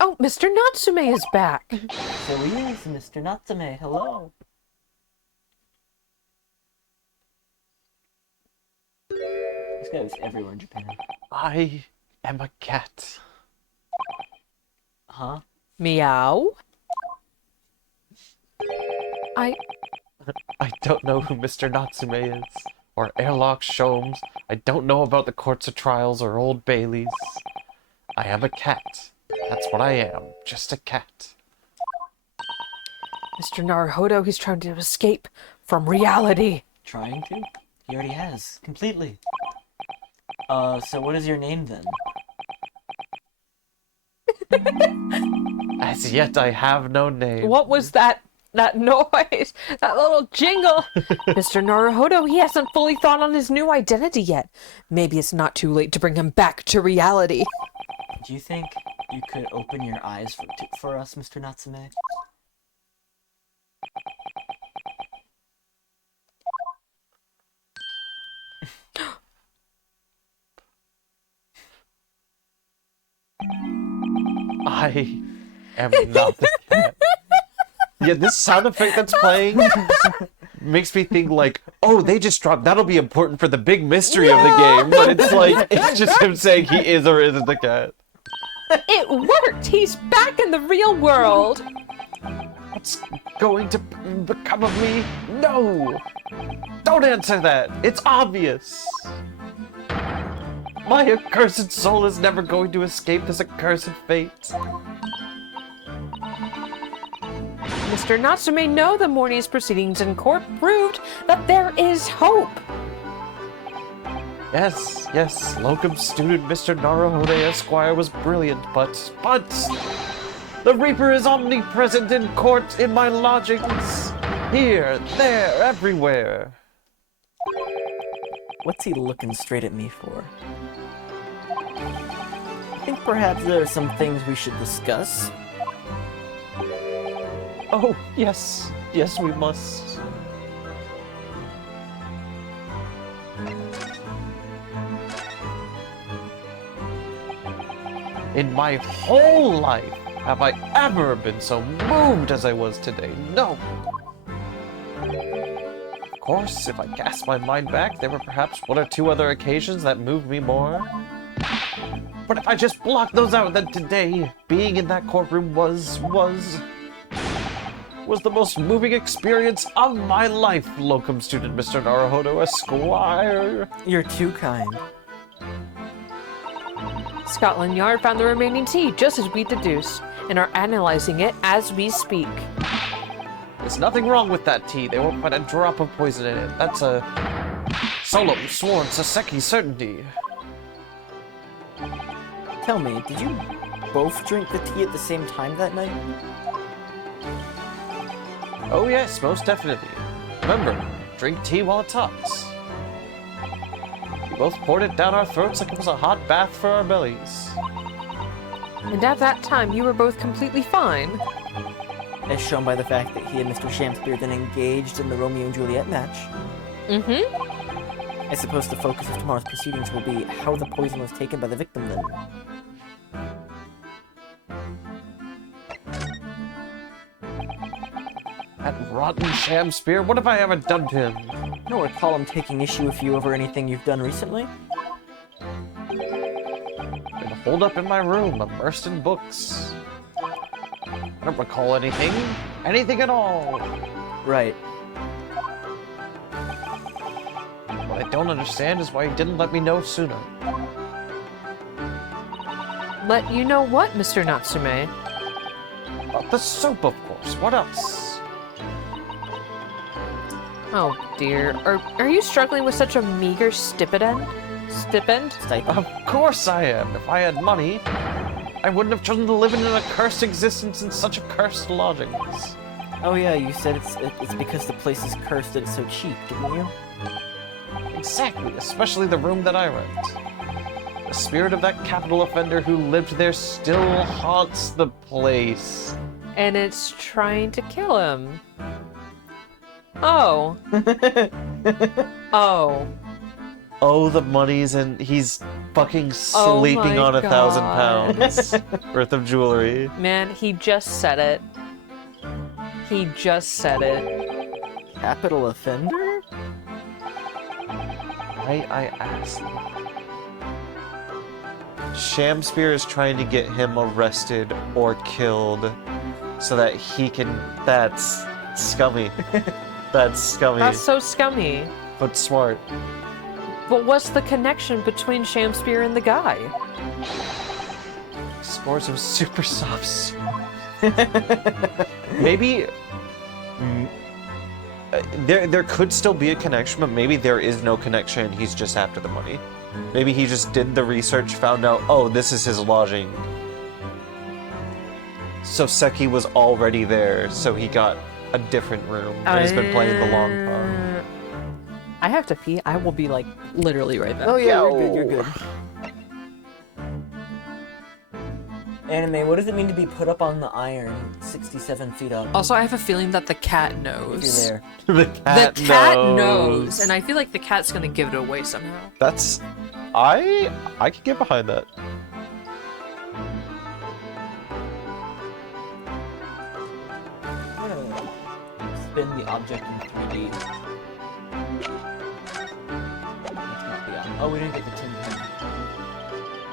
Oh, Mr. Natsume is back! So he is, Mr. Natsume. Hello. This guy was everywhere in Japan. I am a cat. Huh? Meow? I don't know who Mr. Natsume is, or Airlock Sholmes. I don't know about the Courts of Trials or Old Baileys. I am a cat. That's what I am, just a cat. Mr. Naruhodo, he's trying to escape from reality. Trying to? He already has. Completely. So what is your name then? As yet, I have no name. What was that noise? That little jingle? Mr. Naruhodo, he hasn't fully thought on his new identity yet. Maybe it's not too late to bring him back to reality. Do you think you could open your eyes for us, Mr. Natsume? I am not the cat. Yeah, this sound effect that's playing makes me think like, oh, they just dropped, that'll be important for the big mystery of the game. But it's like, it's just him saying he is or isn't the cat. It worked! He's back in the real world! What's going to become of me? No! Don't answer that! It's obvious! My accursed soul is never going to escape this accursed fate. Mr. Natsume know the morning's proceedings in court proved that there is hope. Yes, yes, locum student Mr. Naruhode Esquire was brilliant, but... The Reaper is omnipresent in court in my lodgings. Here, there, everywhere. What's he looking straight at me for? I think perhaps there are some things we should discuss. Oh, yes, yes, we must. In my whole life, have I ever been so moved as I was today? No. Of course, if I cast my mind back, there were perhaps one or two other occasions that moved me more. But if I just block those out, then today, being in that courtroom was the most moving experience of my life, locum student Mr. Naruhodo Esquire. You're too kind. Scotland Yard found the remaining tea, just as we deduced, and are analyzing it as we speak. There's nothing wrong with that tea. They won't put a drop of poison in it. That's a solemn sworn Saseki certainty. Tell me, did you both drink the tea at the same time that night? Oh yes, most definitely. Remember, drink tea while it's hot. We both poured it down our throats like it was a hot bath for our bellies. And at that time, you were both completely fine. As shown by the fact that he and Mr. Shamspear then engaged in the Romeo and Juliet match. Mm-hmm. I suppose the focus of tomorrow's proceedings will be how the poison was taken by the victim then. That rotten Shamspear, what have I ever done to him? I don't recall him taking issue with you over anything you've done recently. Been holed up in my room, immersed in books. I don't recall anything. Anything at all. Right. What I don't understand is why he didn't let me know sooner. Let you know what, Mr. Natsume? About the soap, of course. What else? Oh dear. Are you struggling with such a meager stipend? Stipend? Stipend. Of course I am. If I had money, I wouldn't have chosen to live in an accursed existence in such accursed lodgings. Oh yeah, you said it's because the place is cursed that it's so cheap, didn't you? Exactly, especially the room that I rent. The spirit of that capital offender who lived there still haunts the place. And it's trying to kill him. Oh. Oh. Oh, the money's and he's fucking Oh sleeping my on 1,000 God. pounds worth of jewelry. Man, he just said it. He just said it. Capital offender? I asked. Shamspear is trying to get him arrested or killed so that he can... That's scummy. That's scummy, That's so scummy. but smart. But what's the connection between Shamspear and the guy? Scores of super soft sword. Maybe... there could still be a connection, but maybe there is no connection and he's just after the money. Maybe he just did the research, found out, oh, this is his lodging. So Seki was already there, so he got a different room and has been playing the long con. I have to pee. I will be like literally right back. Oh yeah, you're good. Anime, what does it mean to be put up on the iron 67 feet up? Also, I have a feeling that the cat knows. If you're there. The cat, The cat knows, and I feel like the cat's gonna give it away somehow. That's... I can get behind that. I'm gonna spin the object in 3D. That's not the... Oh, we didn't get the tin pen.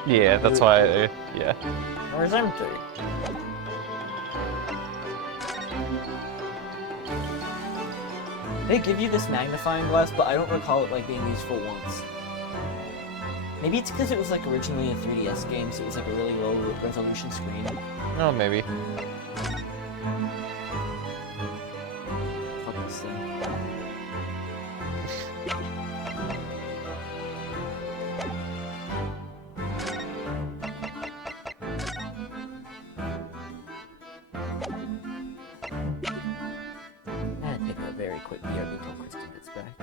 Yeah, that's why yeah. Where's empty? They give you this magnifying glass, but I don't recall it like being useful once. Maybe it's because it was like originally a 3DS game, so it was like a really low resolution screen. Oh, maybe. taking a very quick BRB until Kristen gets back.